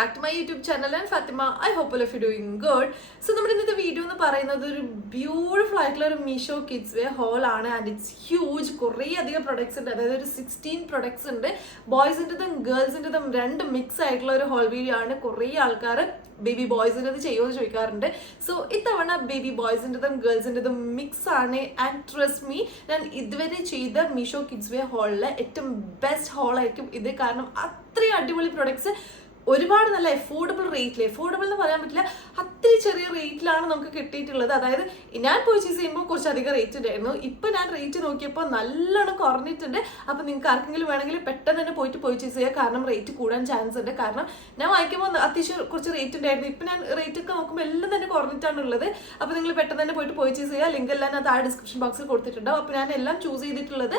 back to my YouTube channel and Fatima. I hope all of you doing good. So നമ്മുടെ ഇന്നത്തെ video എന്ന് പറയുന്നത് ഒരു beautiful ആയിട്ടുള്ള ഒരു മീഷോ കിഡ്സ് വെയർ ഹോൾ ആണ് ആൻഡ് ഇറ്റ്സ് ഹ്യൂജ്. കുറേ അധികം പ്രൊഡക്ട്സ് ഉണ്ട്, അതായത് ഒരു 16 പ്രൊഡക്ട്സ് ഉണ്ട്. ബോയ്സിൻ്റെതും ഗേൾസിൻ്റെതും രണ്ട് മിക്സ് ആയിട്ടുള്ള ഒരു ഹോൾ വീഡിയോ ആണ്. കുറേ ആൾക്കാർ ബേബി ബോയ്സിൻ്റെത് ചെയ്യുമെന്ന് ചോദിക്കാറുണ്ട്. സോ ഇത്തവണ ബേബി ബോയ്സിൻ്റെതും ഗേൾസിൻ്റെതും മിക്സ് ആണ്. ആൻഡ് ട്രസ്റ്റ് മീ, ഞാൻ ഇതുവരെ ചെയ്ത മീഷോ കിഡ്സ് വെയർ ഹോളിലെ ഏറ്റവും ബെസ്റ്റ് ഹോളായിരിക്കും ഇത്. കാരണം അത്രയും അടിപൊളി പ്രൊഡക്ട്സ് ഒരുപാട് നല്ല അഫോർഡബിൾ റേറ്റിൽ, അഫോർഡബിൾ എന്ന് പറയാൻ പറ്റില്ല, അത്രയും ചെറിയ റേറ്റിലാണ് നമുക്ക് കിട്ടിയിട്ടുള്ളത്. അതായത് ഞാൻ പർച്ചേസ് ചെയ്യുമ്പോൾ കുറച്ചധികം റേറ്റ് ഉണ്ടായിരുന്നു. ഇപ്പം ഞാൻ റേറ്റ് നോക്കിയപ്പോൾ നല്ലോണം കുറഞ്ഞിട്ടുണ്ട്. അപ്പം നിങ്ങൾക്ക് ആർക്കെങ്കിലും വേണമെങ്കിൽ പെട്ടെന്ന് തന്നെ പോയിട്ട് പർച്ചേസ് ചെയ്യുക, കാരണം റേറ്റ് കൂടാൻ ചാൻസ് ഉണ്ട്. കാരണം ഞാൻ വാങ്ങിക്കുമ്പോൾ അത്യാവശ്യം കുറച്ച് റേറ്റ് ഉണ്ടായിരുന്നു. ഇപ്പം ഞാൻ റേറ്റ് ഒക്കെ നോക്കുമ്പോൾ എല്ലാം തന്നെ കുറഞ്ഞിട്ടാണ് ഉള്ളത്. അപ്പോൾ നിങ്ങൾ പെട്ടെന്ന് തന്നെ പോയിട്ട് പർച്ചേസ് ചെയ്യുക. ലിങ്ക് എല്ലാം ഞാൻ താഴെ ഡിസ്ക്രിപ്ഷൻ ബോക്സിൽ കൊടുത്തിട്ടുണ്ടാവും. അപ്പോൾ ഞാൻ എല്ലാം ചൂസ് ചെയ്തിട്ടുള്ളത്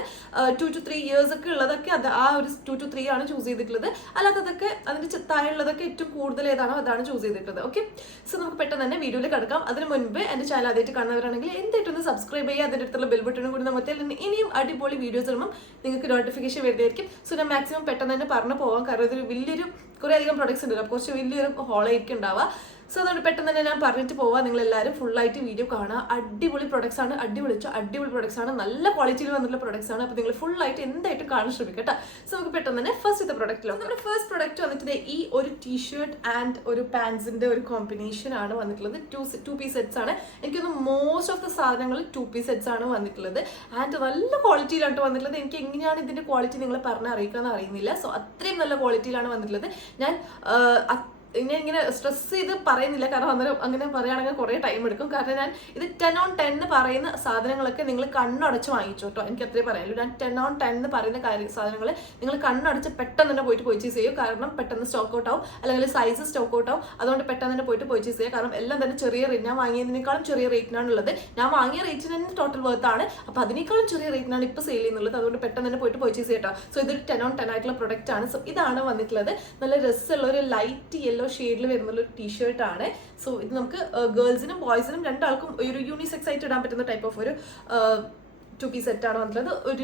2 to 3 ഇയേഴ്സ് ഒക്കെ ഉള്ളതൊക്കെ അത് ആ ഒരു 2 to 3 ആണ് ചൂസ് ചെയ്തിട്ടുള്ളത്. അല്ലാത്തതൊക്കെ അതിൻ്റെ താഴെയുള്ളതൊക്കെ ഏറ്റവും കൂടുതൽ ഏതാണോ അതാണ് ചൂസ് ചെയ്തിട്ടുള്ളത്. ഓക്കെ, സോ നമുക്ക് പെട്ടെന്ന് തന്നെ വീഡിയോയിൽ കിടക്കാം. അതിന് മുൻപ് എൻ്റെ ചാനൽ ആദ്യമായിട്ട് കാണുന്നവരാണെങ്കിൽ എന്തായിട്ടൊന്ന് സബ്സ്ക്രൈബ് ചെയ്യുക. അതിൻ്റെ അടുത്തുള്ള ബെൽ ബട്ടണും കൂടി നമുക്ക് ഇനിയും അടിപൊളി വീഡിയോസ് വരുമ്പോൾ നിങ്ങൾക്ക് നോട്ടിഫിക്കേഷൻ വരുന്നതായിരിക്കും. സോ ഞാൻ മാക്സിമം പെട്ടെന്ന് തന്നെ പറഞ്ഞു പോകാം, കാരണം ഇതൊരു വലിയൊരു കുറേ അധികം പ്രൊഡക്ട്സ് ഉണ്ട്, അപ്പോൾ കുറച്ച് വലിയൊരു ഹോളായിരിക്കും ഉണ്ടാവുക. സോ അതുകൊണ്ട് പെട്ടെന്ന് തന്നെ ഞാൻ പറഞ്ഞിട്ട് പോവാം. നിങ്ങൾ എല്ലാവരും ഫുള്ളായിട്ട് വീഡിയോ കാണുക. അടിപൊളി പ്രൊഡക്ട്സ് ആണ്, അടിപൊളി പ്രൊഡക്ട്സ് ആണ്, നല്ല ക്വാളിറ്റിയിൽ വന്നിട്ടുള്ള പ്രൊഡക്ട്സ് ആണ്. അപ്പോൾ നിങ്ങൾ ഫുള്ളായിട്ട് എന്തായിട്ടും കാണാൻ ശ്രമിക്കട്ടെ. സോ നമുക്ക് പെട്ടെന്ന് തന്നെ ഫസ്റ്റ് പ്രൊഡക്റ്റിലോ, നമ്മുടെ ഫസ്റ്റ് പ്രൊഡക്റ്റ് വന്നിട്ട് ഈ ഒരു ടീഷർട്ട് ആൻഡ് ഒരു പാൻസിന്റെ ഒരു കോമ്പിനേഷൻ ആണ് വന്നിട്ടുള്ളത്. ടു പീസ് സെറ്റ്സ് ആണ്. എനിക്കൊന്ന് മോസ്റ്റ് ഓഫ് ദ സാധനങ്ങൾ 2 പീസ് സെറ്റ്സ് ആണ് വന്നിട്ടുള്ളത്. ആൻഡ് നല്ല ക്വാളിറ്റിയിലാണ് വന്നിട്ടുള്ളത്. എനിക്ക് എങ്ങനെയാണ് ഇതിന്റെ ക്വാളിറ്റി നിങ്ങളെ പറഞ്ഞ് അറിയിക്കാന്ന് അറിയുന്നില്ല. സോ അത്രയും നല്ല ക്വാളിറ്റിയിലാണ് വന്നിട്ടുള്ളത്. ഞാൻ ഇങ്ങനെ സ്ട്രെസ് ചെയ്ത് പറയുന്നില്ല, കാരണം അന്നേരം അങ്ങനെ പറയുകയാണെങ്കിൽ കുറേ ടൈം എടുക്കും. കാരണം ഞാൻ ഇത് 10 on 10 എന്ന് പറയുന്ന സാധനങ്ങളൊക്കെ നിങ്ങൾ കണ്ണടച്ച് വാങ്ങിച്ചു കേട്ടോ. എനിക്ക് അത്രേ പറയാനുള്ളൂ. ഞാൻ 10 on 10 എന്ന് പറയുന്ന സാധനങ്ങൾ നിങ്ങൾ കണ്ണടച്ച് പെട്ടെന്ന് തന്നെ പോയിട്ട് പർച്ചേസ് ചെയ്യും. കാരണം പെട്ടെന്ന് സ്റ്റോക്ക് ഔട്ട് ആവും, അല്ലെങ്കിൽ സൈസ് സ്റ്റോക്ക് ഔട്ട് ആവും. അതുകൊണ്ട് പെട്ടെന്ന് തന്നെ പോയിട്ട് പർച്ചേസ് ചെയ്യുക. കാരണം എല്ലാം തന്നെ ചെറിയ റേറ്റ്, ഞാൻ വാങ്ങിയതിനേക്കാളും ചെറിയ റേറ്റിനാണ് ഉള്ളത്. ഞാൻ വാങ്ങിയ റേറ്റിന് തന്നെ ടോട്ടൽ വർത്ത് ആണ്. അപ്പോൾ അതിനേക്കാളും ചെറിയ റേറ്റിനാണ് ഇപ്പോൾ സെയിൽ ചെയ്യുന്നുള്ളത്. അതുകൊണ്ട് പെട്ടെന്ന് തന്നെ പോയിട്ട് പർച്ചേസ് ചെയ്യട്ടോ. സോ ഇതൊരു 10 on 10 ആയിട്ടുള്ള പ്രൊഡക്റ്റ് ആണ്. സോ ഇതാണ് വന്നിട്ടുള്ളത്. നല്ല രസമുള്ള ഒരു ലൈറ്റ് യെല്ലോ ഷെയ്ഡിൽ വരുന്ന ഒരു ടീഷർട്ട് ആണ്. സോ ഇത് നമുക്ക് ഗേൾസിനും ബോയ്സിനും രണ്ടാൾക്കും ഒരു യൂണിസെക്സ് ആയിട്ട് ഇടാൻ പറ്റുന്ന ടൈപ്പ് ഓഫ് ഒരു 2 പീസ് സെറ്റ് ആണ് വന്നിട്ടുള്ളത്. ഒരു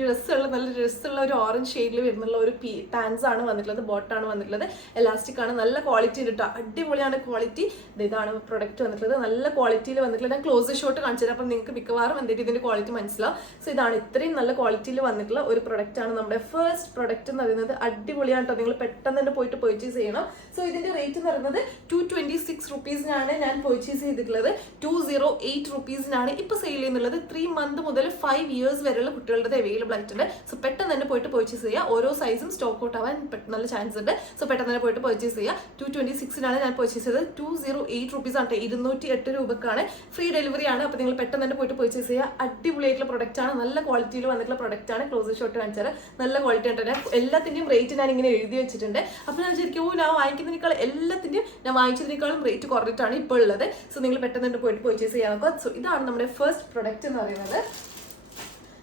നല്ല രസമുള്ള ഒരു ഓറഞ്ച് ഷെയ്ഡിൽ വരുന്നുള്ള ഒരു പാൻസ് ആണ് വന്നിട്ടുള്ളത്. ബോട്ടാണ് വന്നിട്ടുള്ളത്. എലാസ്റ്റിക് ആണ്, നല്ല ക്വാളിറ്റി ഉണ്ട് കേട്ടോ. അടിപൊളിയാണ് ക്വാളിറ്റി. ഇതാണ് പ്രൊഡക്റ്റ് വന്നിട്ടുള്ളത്. നല്ല ക്വാളിറ്റിയിൽ വന്നിട്ടുള്ളത്. ഞാൻ ക്ലോസ് ഷോട്ട് കാണിച്ചു തരാം, അപ്പം നിങ്ങൾക്ക് മിക്കവാറും എന്തെങ്കിലും ഇതിന്റെ ക്വാളിറ്റി മനസ്സിലാവും. സോ ഇതാണ് ഇത്രയും നല്ല ക്വാളിറ്റിയിൽ വന്നിട്ടുള്ള ഒരു പ്രൊഡക്റ്റ് ആണ് നമ്മുടെ ഫസ്റ്റ് പ്രൊഡക്റ്റ് എന്ന് പറയുന്നത്. അടിപൊളിയാണ് കേട്ടോ. നിങ്ങൾ പെട്ടെന്ന് തന്നെ പോയിട്ട് പർച്ചേസ് ചെയ്യണം. സോ ഇതിന്റെ റേറ്റ് എന്ന് പറയുന്നത് 226 റുപ്പീസിനാണ് ഞാൻ പർച്ചേസ് ചെയ്തിട്ടുള്ളത്. 208 റുപ്പീസിനാണ് ഇപ്പൊ സെയിൽ ചെയ്യുന്നുള്ളത്. 3 months മുതൽ 5 years വരെയുള്ള കുട്ടികളുടെ അവൈലബിൾ ആയിട്ടുണ്ട്. സോ പെട്ടെന്ന് തന്നെ പോയിട്ട് പർച്ചേസ് ചെയ്യുക. ഓരോ സൈസും സ്റ്റോക്ക് ഔട്ട് ആവാൻ നല്ല ചാൻസ് ഉണ്ട്. സോ പെട്ടെന്ന് തന്നെ പോയിട്ട് പർച്ചേസ് ചെയ്യുക. 226 ഞാൻ പർച്ചേസ് ചെയ്തത്. 208 റുപ്പീസ് ആണ്, 208 രൂപക്കാണ്. ഫ്രീ ഡെലിവറി ആണ്. അപ്പോൾ നിങ്ങൾ പെട്ടെന്ന് തന്നെ പോയിട്ട് പർച്ചേസ് ചെയ്യുക. അടിപൊളിയായിട്ടുള്ള പ്രൊഡക്റ്റ് ആണ്, നല്ല ക്വാളിറ്റിയിൽ വന്നിട്ടുള്ള പ്രൊഡക്റ്റ് ആണ്. ക്ലോസ് ഷോട്ട് കാണിച്ചാൽ നല്ല ക്വാളിറ്റി ആണ്. ഞാൻ എല്ലാത്തിൻ്റെയും റേറ്റ് ഞാൻ ഇങ്ങനെ എഴുതി വെച്ചിട്ടുണ്ട്. അപ്പോൾ ഞാൻ ശരിക്കും ഞാൻ വാങ്ങിക്കുന്നതിനേക്കാൾ എല്ലാത്തിൻ്റെയും ഞാൻ വാങ്ങിച്ചതിനേക്കാളും റേറ്റ് കുറഞ്ഞിട്ടാണ് ഇപ്പോൾ ഉള്ളത്. സോ നിങ്ങൾ പെട്ടെന്ന് തന്നെ പോയിട്ട് പർച്ചേസ് ചെയ്യാൻ നോക്കുക. സോ ഇതാണ് നമ്മുടെ ഫസ്റ്റ് പ്രൊഡക്റ്റ് എന്ന് പറയുന്നത്.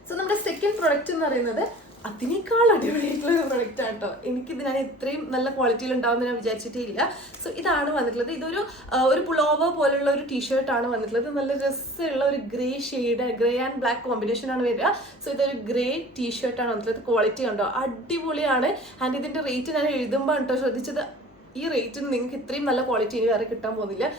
സോ നമ്മുടെ സെക്കൻഡ് പ്രൊഡക്റ്റ് എന്ന് പറയുന്നത് അതിനേക്കാൾ അടിപൊളിയായിട്ടുള്ള ഒരു പ്രൊഡക്റ്റ് ആണ് കേട്ടോ. എനിക്കിത് ഞാൻ ഇത്രയും നല്ല ക്വാളിറ്റിയിൽ ഉണ്ടാവുമെന്ന് ഞാൻ വിചാരിച്ചിട്ടേ ഇല്ല. സോ ഇതാണ് വന്നിട്ടുള്ളത്. ഇതൊരു പുളോവർ പോലുള്ള ഒരു ടീഷർട്ടാണ് വന്നിട്ടുള്ളത്. നല്ല രസമുള്ള ഒരു grey shade, grey and black combination ആണ് വരിക. സോ ഇതൊരു ഗ്രേ ടീഷർട്ടാണ് വന്നിട്ടുള്ളത്. ക്വാളിറ്റി കണ്ടോ, അടിപൊളിയാണ്. ആൻഡ് ഇതിന്റെ റേറ്റ് ഞാൻ എഴുതുമ്പോൾ കേട്ടോ ശ്രദ്ധിച്ചത്, ഈ റേറ്റിന് നിങ്ങൾക്ക് ഇത്രയും നല്ല ക്വാളിറ്റി ഇനി വേറെ കിട്ടാൻ പോകുന്നില്ല.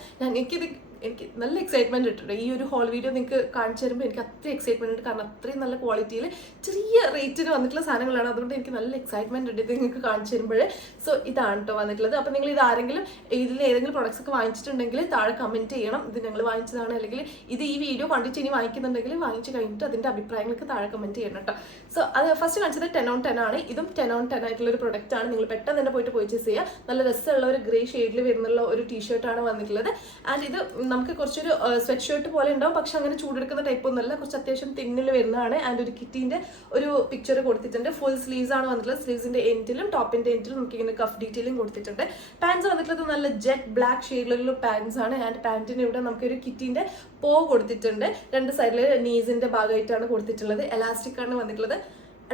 എനിക്ക് നല്ല എക്സൈറ്റ്മെന്റ് ഇട്ടുണ്ട്. ഈ ഒരു ഹോൾ വീഡിയോ നിങ്ങൾക്ക് കാണിച്ചു തരുമ്പോൾ എനിക്ക് അത്രയും എക്സൈറ്റ്മെന്റ് ഉണ്ട്. കാരണം അത്രയും നല്ല ക്വാളിറ്റിയിൽ ചെറിയ റേറ്റിന് വന്നിട്ടുള്ള സാധനങ്ങളാണ്. അതുകൊണ്ട് എനിക്ക് നല്ല എക്സൈറ്റ്മെന്റ് ഉണ്ട് ഇത് നിങ്ങൾക്ക് കാണിച്ചു തരുമ്പോൾ. സോ ഇതാണ് കേട്ടോ വന്നിട്ടുള്ളത്. അപ്പോൾ നിങ്ങൾ ഇത് ആരെങ്കിലും ഇതിൽ ഏതെങ്കിലും പ്രൊഡക്ട്സ് ഒക്കെ വാങ്ങിച്ചിട്ടുണ്ടെങ്കിൽ താഴെ കമന്റ് ചെയ്യണം. ഇത് ഞങ്ങൾ വാങ്ങിച്ചതാണ്, അല്ലെങ്കിൽ ഇത് ഈ വീഡിയോ കണ്ടിട്ട് ഇനി വാങ്ങിക്കുന്നുണ്ടെങ്കിൽ വാങ്ങിച്ചു കഴിഞ്ഞിട്ട് അതിന്റെ അഭിപ്രായങ്ങൾക്ക് താഴെ കമന്റ് ചെയ്യണം കേട്ടോ. സോ അത് ഫസ്റ്റ് കാണിച്ചത് 10 on 10 ആണ്. ഇതും 10 on 10 ആയിട്ടുള്ള ഒരു പ്രൊഡക്റ്റ് ആണ്. നിങ്ങൾ പെട്ടെന്ന് തന്നെ പോയിട്ട് പർച്ചേസ് ചെയ്യുക. നല്ല രസമുള്ള ഒരു ഗ്രേ ഷെയ്ഡിൽ വരുന്നുള്ള ഒരു ടീഷർട്ടാണ് വന്നിട്ടുള്ളത്. ആൻഡ് ഇത് നമുക്ക് കുറച്ചൊരു സ്വെറ്റ് ഷർട്ട് പോലെ ഉണ്ടാവും, പക്ഷെ അങ്ങനെ ചൂടെടുക്കുന്ന ടൈപ്പ് ഒന്നുമല്ല. കുറച്ച് അത്യാവശ്യം തിന്നിൽ വരുന്നതാണ്. ആൻഡ് ഒരു കിറ്റിന്റെ ഒരു പിക്ചർ കൊടുത്തിട്ടുണ്ട്. ഫുൾ സ്ലീവ്സ് ആണ് വന്നിട്ടുള്ളത്. സ്ലീവ്സിന്റെ എൻഡിലും ടോപ്പിന്റെ എൻഡിലും നമുക്ക് ഇങ്ങനെ കഫ് ഡീറ്റെയിലും കൊടുത്തിട്ടുണ്ട്. പാൻസ് വന്നിട്ടുള്ളത് നല്ല ജെറ്റ് ബ്ലാക്ക് ഷെയ്ഡിലുള്ള പാൻസ് ആണ്. ആൻഡ് പാൻറ്റിന് ഇവിടെ നമുക്കൊരു കിറ്റിന്റെ പോ കൊടുത്തിട്ടുണ്ട്. രണ്ട് സൈഡില് നീസിന്റെ ഭാഗമായിട്ടാണ് കൊടുത്തിട്ടുള്ളത്. എലാസ്റ്റിക് ആണ് വന്നിട്ടുള്ളത്.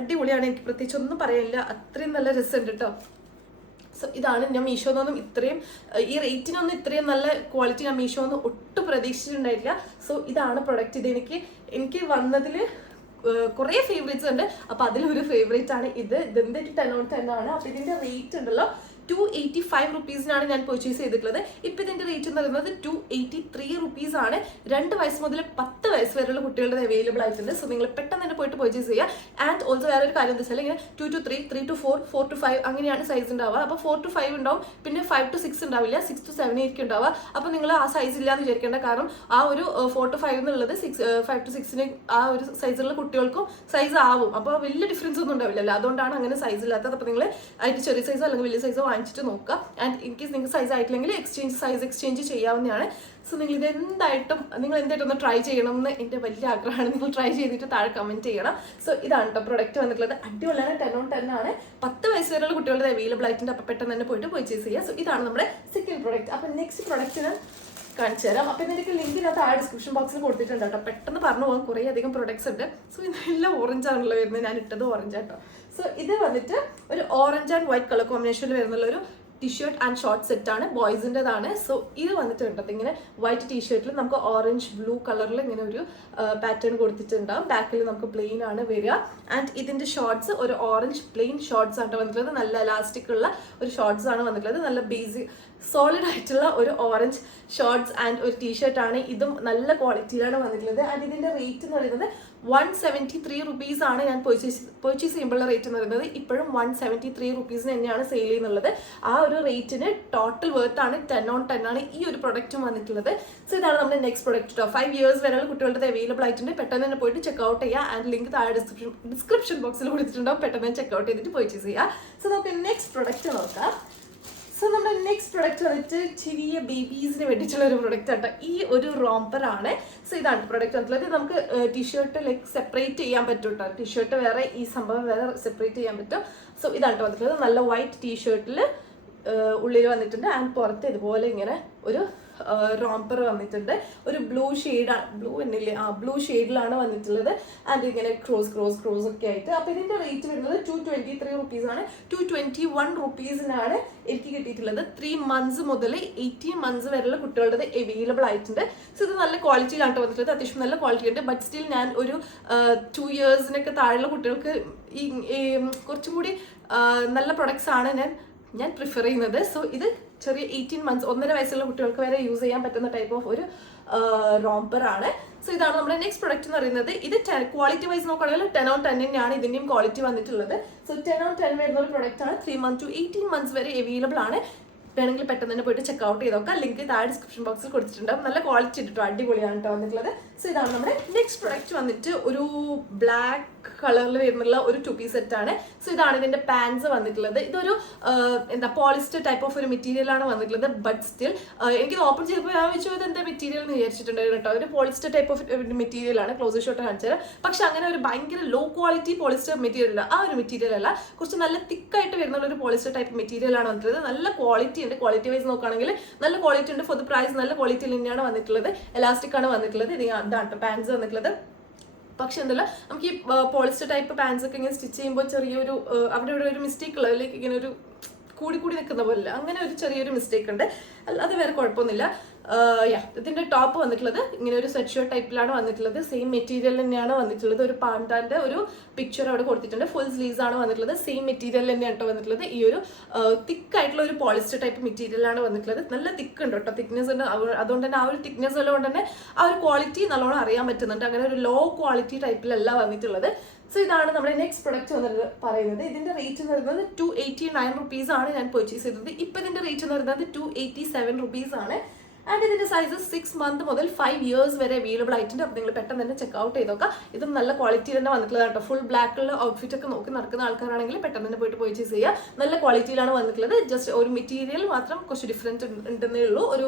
അടിപൊളിയാണ്. എനിക്ക് പ്രത്യേകിച്ച് ഒന്നും പറയാനില്ല, അത്രയും നല്ല രസമുണ്ട് കേട്ടോ. സോ ഇതാണ് ഞാൻ മീഷോന്നൊന്നും ഇത്രയും ഈ റേറ്റിനൊന്നും ഇത്രയും നല്ല ക്വാളിറ്റി ഞാൻ മീഷോന്ന് ഒട്ടും പ്രതീക്ഷിച്ചിട്ടുണ്ടായിട്ടില്ല. സോ ഇതാണ് പ്രൊഡക്റ്റ്. ഇത് എനിക്ക് വന്നതിൽ കുറേ ഫേവറേറ്റ്സ് ഉണ്ട്. അപ്പോൾ അതിലൊരു ഫേവറേറ്റ് ആണ് ഇത്. ഇതിൻ്റെ 10 on 10 ആണ്. അപ്പോൾ ഇതിൻ്റെ റേറ്റ് ഉണ്ടല്ലോ 285 റുപ്പീസിനാണ് ഞാൻ പർച്ചേസ് ചെയ്തിട്ടുള്ളത്. ഇപ്പം ഇതിന്റെ റേറ്റ് എന്ന് പറയുന്നത് 283 റുപ്പീസ് ആണ്. 2 വയസ്സ് മുതൽ 10 വയസ്സ് വരെയുള്ള കുട്ടികളുടെ അവൈലബിൾ ആയിട്ടുണ്ട്. സോ നിങ്ങൾ പെട്ടെന്ന് തന്നെ പോയിട്ട് പർച്ചേസ് ചെയ്യുക. ആൻഡ് ഓൾസോ വേറെ ഒരു കാര്യം എന്താ വെച്ചാൽ ഇങ്ങനെ 2 to 3, 3 to 4, 4 to 5 അങ്ങനെയാണ് സൈസ് ഉണ്ടാവുക. അപ്പോൾ 4 to 5 ഉണ്ടാവും, പിന്നെ 5 to 6 ഉണ്ടാവില്ല, 6 to 7 ആയിരിക്കും ഉണ്ടാവുക. അപ്പോൾ നിങ്ങൾ ആ സൈസ് ഇല്ലാന്ന് വിചാരിക്കേണ്ട, കാരണം ആ ഒരു 4 to 5 എന്നുള്ളത് 5 to 6 ആ ഒരു സൈസുള്ള കുട്ടികൾക്കും സൈസ് ആവും. അപ്പോൾ വലിയ ഡിഫറൻസ് ഒന്നും ഉണ്ടാവില്ലല്ലോ, അതുകൊണ്ടാണ് അങ്ങനെ സൈസ് ഇല്ലാത്തത്. അപ്പോൾ നിങ്ങൾ അതിന്റെ ചെറിയ സൈസോ അല്ലെങ്കിൽ വലിയ സൈസോ വാങ്ങിച്ചിട്ട് നോക്കുക. ആൻഡ് ഇൻ കേസ് നിങ്ങൾക്ക് സൈസ് ആയിട്ടില്ലെങ്കിൽ സൈസ് എക്സ്ചേഞ്ച് ചെയ്യാവുന്നതാണ്. സോ നിങ്ങൾ എന്തായിട്ടും ഒന്ന് ട്രൈ ചെയ്യണം എന്ന് എൻ്റെ വലിയ ആഗ്രഹമാണ്. നിങ്ങൾ ട്രൈ ചെയ്തിട്ട് താഴെ കമന്റ് ചെയ്യണം. സോ ഇതാണ് കേട്ടോ പ്രൊഡക്റ്റ് വന്നിട്ടുള്ളത്. അടിപൊളിയാണ്, 10 on 10 ആണ്. 10 വയസ്സ് വരെയുള്ള കുട്ടികളുടെ അവൈലബിൾ ആയിട്ടുണ്ട്. അപ്പോൾ പെട്ടെന്ന് തന്നെ പോയിട്ട് പർച്ചേസ് ചെയ്യുക. സോ ഇതാണ് നമ്മുടെ സെക്കൻഡ് പ്രൊഡക്റ്റ്. അപ്പോൾ നെക്സ്റ്റ് പ്രൊഡക്റ്റ് ഞാൻ കാണിച്ചു തരാം. അപ്പോൾ ഇതിൻ്റെ ലിങ്കിനകത്ത് ആ ഡിസ്ക്രിപ്ഷൻ ബോക്സിൽ കൊടുത്തിട്ടുണ്ട് കേട്ടോ. പെട്ടെന്ന് പറഞ്ഞു പോകാൻ കുറേ അധികം പ്രൊഡക്ട്സ് ഉണ്ട്. സോ ഇതെല്ലാം ഓറഞ്ച് ആണല്ലോ വരുന്നത്. ഞാൻ ഇട്ടത് ഓറഞ്ച് കേട്ടോ. സോ ഇത് വന്നിട്ട് ഒരു ഓറഞ്ച് ആൻഡ് വൈറ്റ് കളർ കോമ്പിനേഷനിൽ വരുന്നുള്ള ഒരു ടീഷർട്ട് ആൻഡ് ഷോർട്ട് സെറ്റ് ആണ്, ബോയ്സിൻ്റെതാണ്. സോ ഇത് വന്നിട്ട് കണ്ടത് ഇങ്ങനെ വൈറ്റ് ടീഷർട്ടിൽ നമുക്ക് ഓറഞ്ച് ബ്ലൂ കളറിൽ ഇങ്ങനെ ഒരു പാറ്റേൺ കൊടുത്തിട്ടുണ്ടാവും. ബാക്കിൽ നമുക്ക് പ്ലെയിൻ ആണ് വരിക. ആൻഡ് ഇതിന്റെ ഷോർട്സ് ഒരു ഓറഞ്ച് പ്ലെയിൻ ഷോർട്സ് ആണ് വന്നിട്ടുള്ളത്. നല്ല എലാസ്റ്റിക് ഉള്ള ഒരു ഷോർട്സ് ആണ് വന്നിട്ടുള്ളത്. നല്ല ബേസിക് സോളിഡ് ആയിട്ടുള്ള ഒരു ഓറഞ്ച് ഷോർട്സ് ആൻഡ് ഒരു ടീഷർട്ട് ആണ്. ഇതും നല്ല ക്വാളിറ്റിയിലാണ് വന്നിട്ടുള്ളത്. ആൻഡ് ഇതിന്റെ റേറ്റ് എന്ന് പറയുന്നത് 173 റുപ്പീസ് ആണ്. ഞാൻ പർച്ചേസ് ചെയ്യുമ്പോഴുള്ള റേറ്റ് എന്ന് പറയുന്നത് ഇപ്പോഴും 173 റുപ്പീസിന് തന്നെയാണ് സെയിൽ ചെയ്യുന്നുള്ളത്. ആ ഒരു റേറ്റിന് ടോട്ടൽ വർത്ത് ആണ് 10 on 10 ആണ് ഈ ഒരു പ്രൊഡക്റ്റും വന്നിട്ടുള്ളത്. സോ ഇതാണ് നമ്മുടെ നെക്സ്റ്റ് പ്രൊഡക്റ്റ് കേട്ടോ. 5 years വരെയുള്ള കുട്ടികളുടെ അവൈലബിൾ ആയിട്ടുണ്ട്. പെട്ടെന്ന് തന്നെ പോയിട്ട് ചെക്ക്ഔട്ട് ചെയ്യുക. ആൻഡ് ലിങ്ക് താഴെ ഡിസ്ക്രിപ്ഷൻ ബോക്സിൽ കൊടുത്തിട്ടുണ്ടാവും. പെട്ടെന്ന് തന്നെ ചെക്ക്ഔട്ട് ചെയ്തിട്ട് പർച്ചേസ് ചെയ്യുക. സോ നമുക്ക് നെക്സ്റ്റ് പ്രൊഡക്റ്റ് നോക്കാം. സോ നമ്മുടെ നെക്സ്റ്റ് പ്രൊഡക്റ്റ് വന്നിട്ട് ചെറിയ ബേബീസിന് വേണ്ടിയിട്ടുള്ള ഒരു പ്രൊഡക്റ്റ് ആണ്. ഈ ഒരു റോംപർ ആണ്. സോ ഇതാണ് പ്രൊഡക്റ്റ് വന്നിട്ടുള്ളത്. നമുക്ക് ടീഷർട്ട് ലൈക്ക് സെപ്പറേറ്റ് ചെയ്യാൻ പറ്റും കേട്ടോ. ടീഷർട്ട് വേറെ, ഈ സംഭവം വേറെ സെപ്പറേറ്റ് ചെയ്യാൻ പറ്റും. സോ ഇതാണ് വന്നിട്ടുള്ളത്. നല്ല വൈറ്റ് ടീഷർട്ടിൽ ഉള്ളിൽ വന്നിട്ടുണ്ട്. ആൻഡ് പുറത്ത് ഇതുപോലെ ഇങ്ങനെ ഒരു റോംപർ വന്നിട്ടുണ്ട്. ഒരു ബ്ലൂ ഷെയ്ഡാണ്, ബ്ലൂ എന്നില്ലേ, ബ്ലൂ ഷെയ്ഡിലാണ് വന്നിട്ടുള്ളത്. ആൻഡ് ഇങ്ങനെ ക്രോസ് ഒക്കെ ആയിട്ട്. അപ്പോൾ ഇതിന്റെ റേറ്റ് വരുന്നത് 223 റുപ്പീസ് ആണ്. 221 റുപ്പീസിനാണ് എനിക്ക് കിട്ടിയിട്ടുള്ളത്. 3 months മുതൽ 18 months വരെയുള്ള കുട്ടികളുടെ അവൈലബിൾ ആയിട്ടുണ്ട്. സോ ഇത് നല്ല ക്വാളിറ്റിയിലാണ് വന്നിട്ടുള്ളത്. അത്യാവശ്യം നല്ല ക്വാളിറ്റി ഉണ്ട്. ബട്ട് സ്റ്റിൽ ഞാൻ ഒരു 2 yearsനൊക്കെ താഴെയുള്ള കുട്ടികൾക്ക് ഈ കുറച്ചും കൂടി നല്ല പ്രൊഡക്ട്സ് ആണ് ഞാൻ പ്രിഫർ ചെയ്യുന്നത്. സോ ഇത് ചെറിയ 18 months 1.5 വയസ്സുള്ള കുട്ടികൾക്ക് വരെ യൂസ് ചെയ്യാൻ പറ്റുന്ന ടൈപ്പ് ഓഫ് ഒരു റോംപർ ആണ്. സോ ഇതാണ് നമ്മുടെ നെക്സ്റ്റ് പ്രൊഡക്റ്റ് എന്ന് പറയുന്നത്. ഇത് ക്വാളിറ്റി വൈസ് നോക്കുകയാണെങ്കിൽ 10 on 10 തന്നെയാണ് ഇതിന്റെയും ക്വാളിറ്റി വന്നിട്ടുള്ളത്. സോ 10 on 10 വരുന്ന ഒരു പ്രൊഡക്റ്റ് ആണ്. 3 months to 18 months വരെ അവൈലബിൾ ആണ്. വേണമെങ്കിൽ പെട്ടെന്ന് തന്നെ പോയിട്ട് ചെക്ക് ഔട്ട് ചെയ്ത് നോക്കാം. ലിങ്ക് താഴെ ഡിസ്ക്രിപ്ഷൻ ബോക്സിൽ കൊടുത്തിട്ടുണ്ടാവും. നല്ല ക്വാളിറ്റി ഇട്ടോ, അടിപൊളിയാണ് കേട്ടോ വന്നിട്ടുള്ളത്. സോ ഇതാണ് നമ്മുടെ നെക്സ്റ്റ് പ്രൊഡക്റ്റ് വന്നിട്ട് ഒരു ബ്ലാക്ക് കളറിൽ വരുന്നുള്ള ഒരു 2-piece സെറ്റ് ആണ്. സോ ഇതാണ് ഇതിന്റെ പാൻസ് വന്നിട്ടുള്ളത്. ഇതൊരു പോളിസ്റ്റർ ടൈപ്പ് ഓഫ് ഒരു മെറ്റീരിയൽ ആണ് വന്നിട്ടുള്ളത്. ബട്ട് സ്റ്റിൽ എനിക്ക് ഓപ്പൺ ചെയ്തപ്പോൾ ഞാൻ വെച്ചു ഇത് എന്താ മെറ്റീരിയൽ എന്ന് വിചാരിച്ചിട്ടുണ്ടായിരുന്നു കേട്ടോ. ഒരു പോളിസ്റ്റർ ടൈപ്പ് ഓഫ് മെറ്റീരിയൽ ആണ്. ക്ലോസ് ഷോട്ട് കാണിച്ചത്. പക്ഷെ അങ്ങനെ ഒരു ഭയങ്കര ലോ ക്വാളിറ്റി പോളിസ്റ്റർ മെറ്റീരിയൽ അല്ല, ആ ഒരു മെറ്റീരിയൽ അല്ല. കുറച്ച് നല്ല തിക്കായിട്ട് വരുന്ന ഒരു പോളിസ്റ്റർ ടൈപ്പ് മെറ്റീരിയൽ ആണ് വന്നിട്ടുള്ളത്. നല്ല ക്വാളിറ്റി ഉണ്ട്. ക്വാളിറ്റി വൈസ് നോക്കുകയാണെങ്കിൽ നല്ല ക്വാളിറ്റി ഉണ്ട്. ഫോർ ദ പ്രൈസ് നല്ല ക്വാളിറ്റിയിൽ തന്നെയാണ് വന്നിട്ടുള്ളത്. എലാസ്റ്റിക് ആണ് വന്നിട്ടുള്ളത്. ഇത് ഇതാണ് പാൻസ് വന്നിട്ടുള്ളത്. പക്ഷെ എന്തല്ല, നമുക്ക് ഈ പോളിസ്റ്റർ ടൈപ്പ് പാൻസ് ഒക്കെ ഇങ്ങനെ സ്റ്റിച്ച് ചെയ്യുമ്പോൾ ചെറിയൊരു അവിടെ ഇവിടെ ഒരു മിസ്റ്റേക്ക് ഉള്ളത്, ലൈക്ക് ഇങ്ങനെ ഒരു കൂടി നിൽക്കുന്ന പോലെ അങ്ങനെ ഒരു ചെറിയൊരു മിസ്റ്റേക്ക് ഉണ്ട്. അല്ലാതെ വേറെ കുഴപ്പമൊന്നുമില്ല. ഇതിന്റെ ടോപ്പ് വന്നിട്ടുള്ളത് ഇങ്ങനെ ഒരു സെറ്റ് ഷർട്ട് ടൈപ്പിലാണ് വന്നിട്ടുള്ളത്. സെയിം മെറ്റീരിയൽ തന്നെയാണ് വന്നിട്ടുള്ളത്. ഒരു പാൻറ്റാന്റെ ഒരു പിക്ചർ അവിടെ കൊടുത്തിട്ടുണ്ട്. ഫുൾ സ്ലീവ്സ് ആണ് വന്നിട്ടുള്ളത്. സെയിം മെറ്റീരിയൽ തന്നെയാണ് കേട്ടോ വന്നിട്ടുള്ളത്. ഈ ഒരു തിക്കായിട്ടുള്ള ഒരു പോളിസ്റ്റർ ടൈപ്പ് മെറ്റീരിയൽ ആണ് വന്നിട്ടുള്ളത്. നല്ല തിക്ക് ഉണ്ട് കേട്ടോ, തിക്നെസ് ഉണ്ട്. അതുകൊണ്ട് തന്നെ ആ ഒരു തിക്നെസ് ഉള്ളത് തന്നെ ആ ഒരു ക്വാളിറ്റി നല്ലോണം അറിയാൻ പറ്റുന്നുണ്ട്. അങ്ങനെ ഒരു ലോ ക്വാളിറ്റി ടൈപ്പിലല്ല വന്നിട്ടുള്ളത്. സോ ഇതാണ് നമ്മുടെ നെക്സ്റ്റ് പ്രൊഡക്റ്റ് വന്നിട്ട് പറയുന്നത്. ഇതിന്റെ റേറ്റ് എന്ന് പറയുന്നത് 289 റുപ്പീസ് ആണ് ഞാൻ പർച്ചേസ് ചെയ്തത്. ഇപ്പൊ ഇതിന്റെ റേറ്റ് എന്ന് പറയുന്നത് 287 റുപ്പീസ് ആണ്. ആൻഡ് ഇതിന്റെ സൈസ് 6 months മുതൽ 5 years വരെ അവൈലബിൾ ആയിട്ടുണ്ട്. അപ്പോൾ നിങ്ങൾ പെട്ടെന്ന് തന്നെ ചെക്ക് ഔട്ട് ചെയ്ത് നോക്കാം. ഇതും നല്ല ക്വാളിറ്റി തന്നെ വന്നിട്ടുള്ളത് കേട്ടോ. ഫുൾ ബ്ലാക്കുള്ള ഔട്ട്ഫിറ്റ് ഒക്കെ നോക്കി നടക്കുന്ന ആൾക്കാരാണെങ്കിൽ പെട്ടെന്ന് തന്നെ പോയിട്ട് പർച്ചേസ് ചെയ്യുക. നല്ല ക്വാളിറ്റിയിലാണ് വന്നിട്ടുള്ളത്. ജസ്റ്റ് ഒരു മെറ്റീരിയൽ മാത്രം കുറച്ച് ഡിഫറൻറ്റ് ഉണ്ടെന്നേ ഉള്ളൂ. ഒരു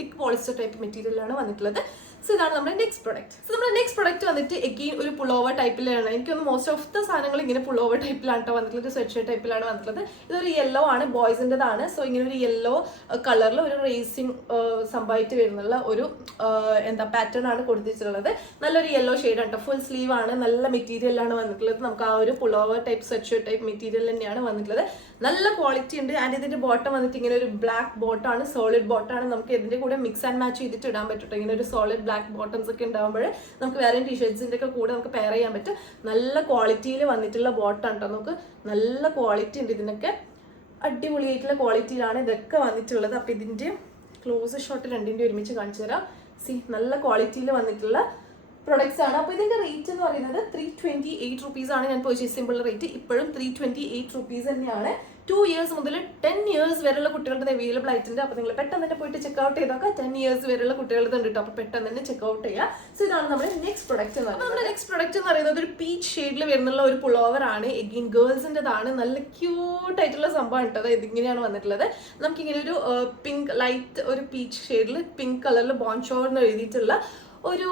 തിക്ക് പോളിസ്റ്റർ ടൈപ്പ് മെറ്റീരിയലാണ് വന്നിട്ടുള്ളത്. സോ ഇതാണ് നമ്മുടെ നെക്സ്റ്റ് പ്രൊഡക്റ്റ്. സോ നമ്മുടെ നെക്സ്റ്റ് പ്രൊഡക്റ്റ് വന്നിട്ട് എഗെയിൻ ഒരു പുളോവർ ടൈപ്പിലാണ്. എനിക്കൊന്ന് മോസ്റ്റ് ഓഫ് ദ സാധനങ്ങൾ ഇങ്ങനെ പുളോവർ ടൈപ്പിലാണ് കേട്ടോ വന്നിട്ടുള്ളത്. സ്വെറ്റ് ഷർട്ട് ടൈപ്പിലാണ് വന്നിട്ടുള്ളത്. ഇതൊരു യെല്ലോ ആണ്, ബോയ്സിൻ്റെതാണ്. സോ ഇങ്ങനെ ഒരു യെല്ലോ കളറിൽ ഒരു റേസിംഗ് സംഭവിച്ച് വരുന്നുള്ള ഒരു പാറ്റേൺ ആണ് കൊടുത്തിട്ടുള്ളത്. നല്ലൊരു യെല്ലോ ഷെയ്ഡാണ് കേട്ടോ. ഫുൾ സ്ലീവ് ആണ്. നല്ല മെറ്റീരിയലാണ് വന്നിട്ടുള്ളത്. നമുക്ക് ആ ഒരു pullover type sweatshirt type material തന്നെയാണ് വന്നിട്ടുള്ളത്. നല്ല ക്വാളിറ്റി ഉണ്ട്. ആൻഡ് ഇതിന്റെ ബോട്ടം വന്നിട്ട് ഇങ്ങനെ ഒരു ബ്ലാക്ക് ബോട്ടാണ്, സോളിഡ് ബോട്ടാണ്. നമുക്ക് ഇതിന്റെ കൂടെ മിക്സ് ആൻഡ് മാച്ച് ചെയ്തിട്ട് ഇടാൻ പറ്റും. ഇങ്ങനെ ഒരു സോളിഡ് ബ്ലാക്ക് ബോട്ടംസ് ഒക്കെ ഉണ്ടാകുമ്പോൾ നമുക്ക് വേറെ ടീഷർട്സിന്റെ ഒക്കെ കൂടെ നമുക്ക് പെയർ ചെയ്യാൻ പറ്റും. നല്ല ക്വാളിറ്റിയിൽ വന്നിട്ടുള്ള ബോട്ടാണ് കേട്ടോ. നമുക്ക് നല്ല ക്വാളിറ്റി ഉണ്ട് ഇതിനൊക്കെ. അടിപൊളിയായിട്ടുള്ള ക്വാളിറ്റിയിലാണ് ഇതൊക്കെ വന്നിട്ടുള്ളത്. അപ്പോൾ ഇതിൻ്റെ ക്ലോസ് ഷോട്ട് രണ്ടിൻ്റെ ഒരുമിച്ച് കാണിച്ചു തരാം. സി നല്ല ക്വാളിറ്റിയിൽ വന്നിട്ടുള്ള പ്രൊഡക്ട്സ് ആണ്. അപ്പോൾ ഇതിൻ്റെ റേറ്റ് എന്ന് പറയുന്നത് 328 റുപ്പീസാണ് ഞാൻ പർച്ചേസ് ചെയ്യുമ്പോൾ റേറ്റ്. ഇപ്പോഴും 328 റുപ്പീസ് തന്നെയാണ്. 2 years മുതൽ 10 years വരെയുള്ള കുട്ടികളുടെ അവൈലബിൾ ആയിട്ടുണ്ട്. അപ്പോൾ നിങ്ങൾ പെട്ടെന്ന് തന്നെ പോയിട്ട് ചെക്കൗട്ട് ചെയ്തൊക്കെ 10 years വരെയുള്ള കുട്ടികളുടെ ഉണ്ട് കേട്ടോ. അപ്പോൾ പെട്ടെന്ന് തന്നെ ചെക്കൗട്ട് ചെയ്യുക. സോ ഇതാണ് നമ്മുടെ നെക്സ്റ്റ് പ്രൊഡക്റ്റ് എന്ന് പറയുന്നത്. നമ്മുടെ നെക്സ്റ്റ് പ്രൊഡക്റ്റ് എന്ന് പറയുന്നത് ഒരു പീച്ച് ഷെയ്ഡിൽ വരുന്നുള്ള ഒരു പുളോവർ ആണ്. എഗെയിൻ ഗേൾസിൻ്റെതാണ്. നല്ല ക്യൂട്ട് ആയിട്ടുള്ള സംഭവം കേട്ടോ. ഇതിങ്ങനെയാണ് വന്നിട്ടുള്ളത്. നമുക്കിങ്ങനെ ഒരു പിങ്ക് ലൈറ്റ് ഒരു പീച്ച് ഷെയ്ഡിൽ പിങ്ക് കളറിൽ ബോൺഷോർ എന്ന് എഴുതിയിട്ടുള്ള ഒരു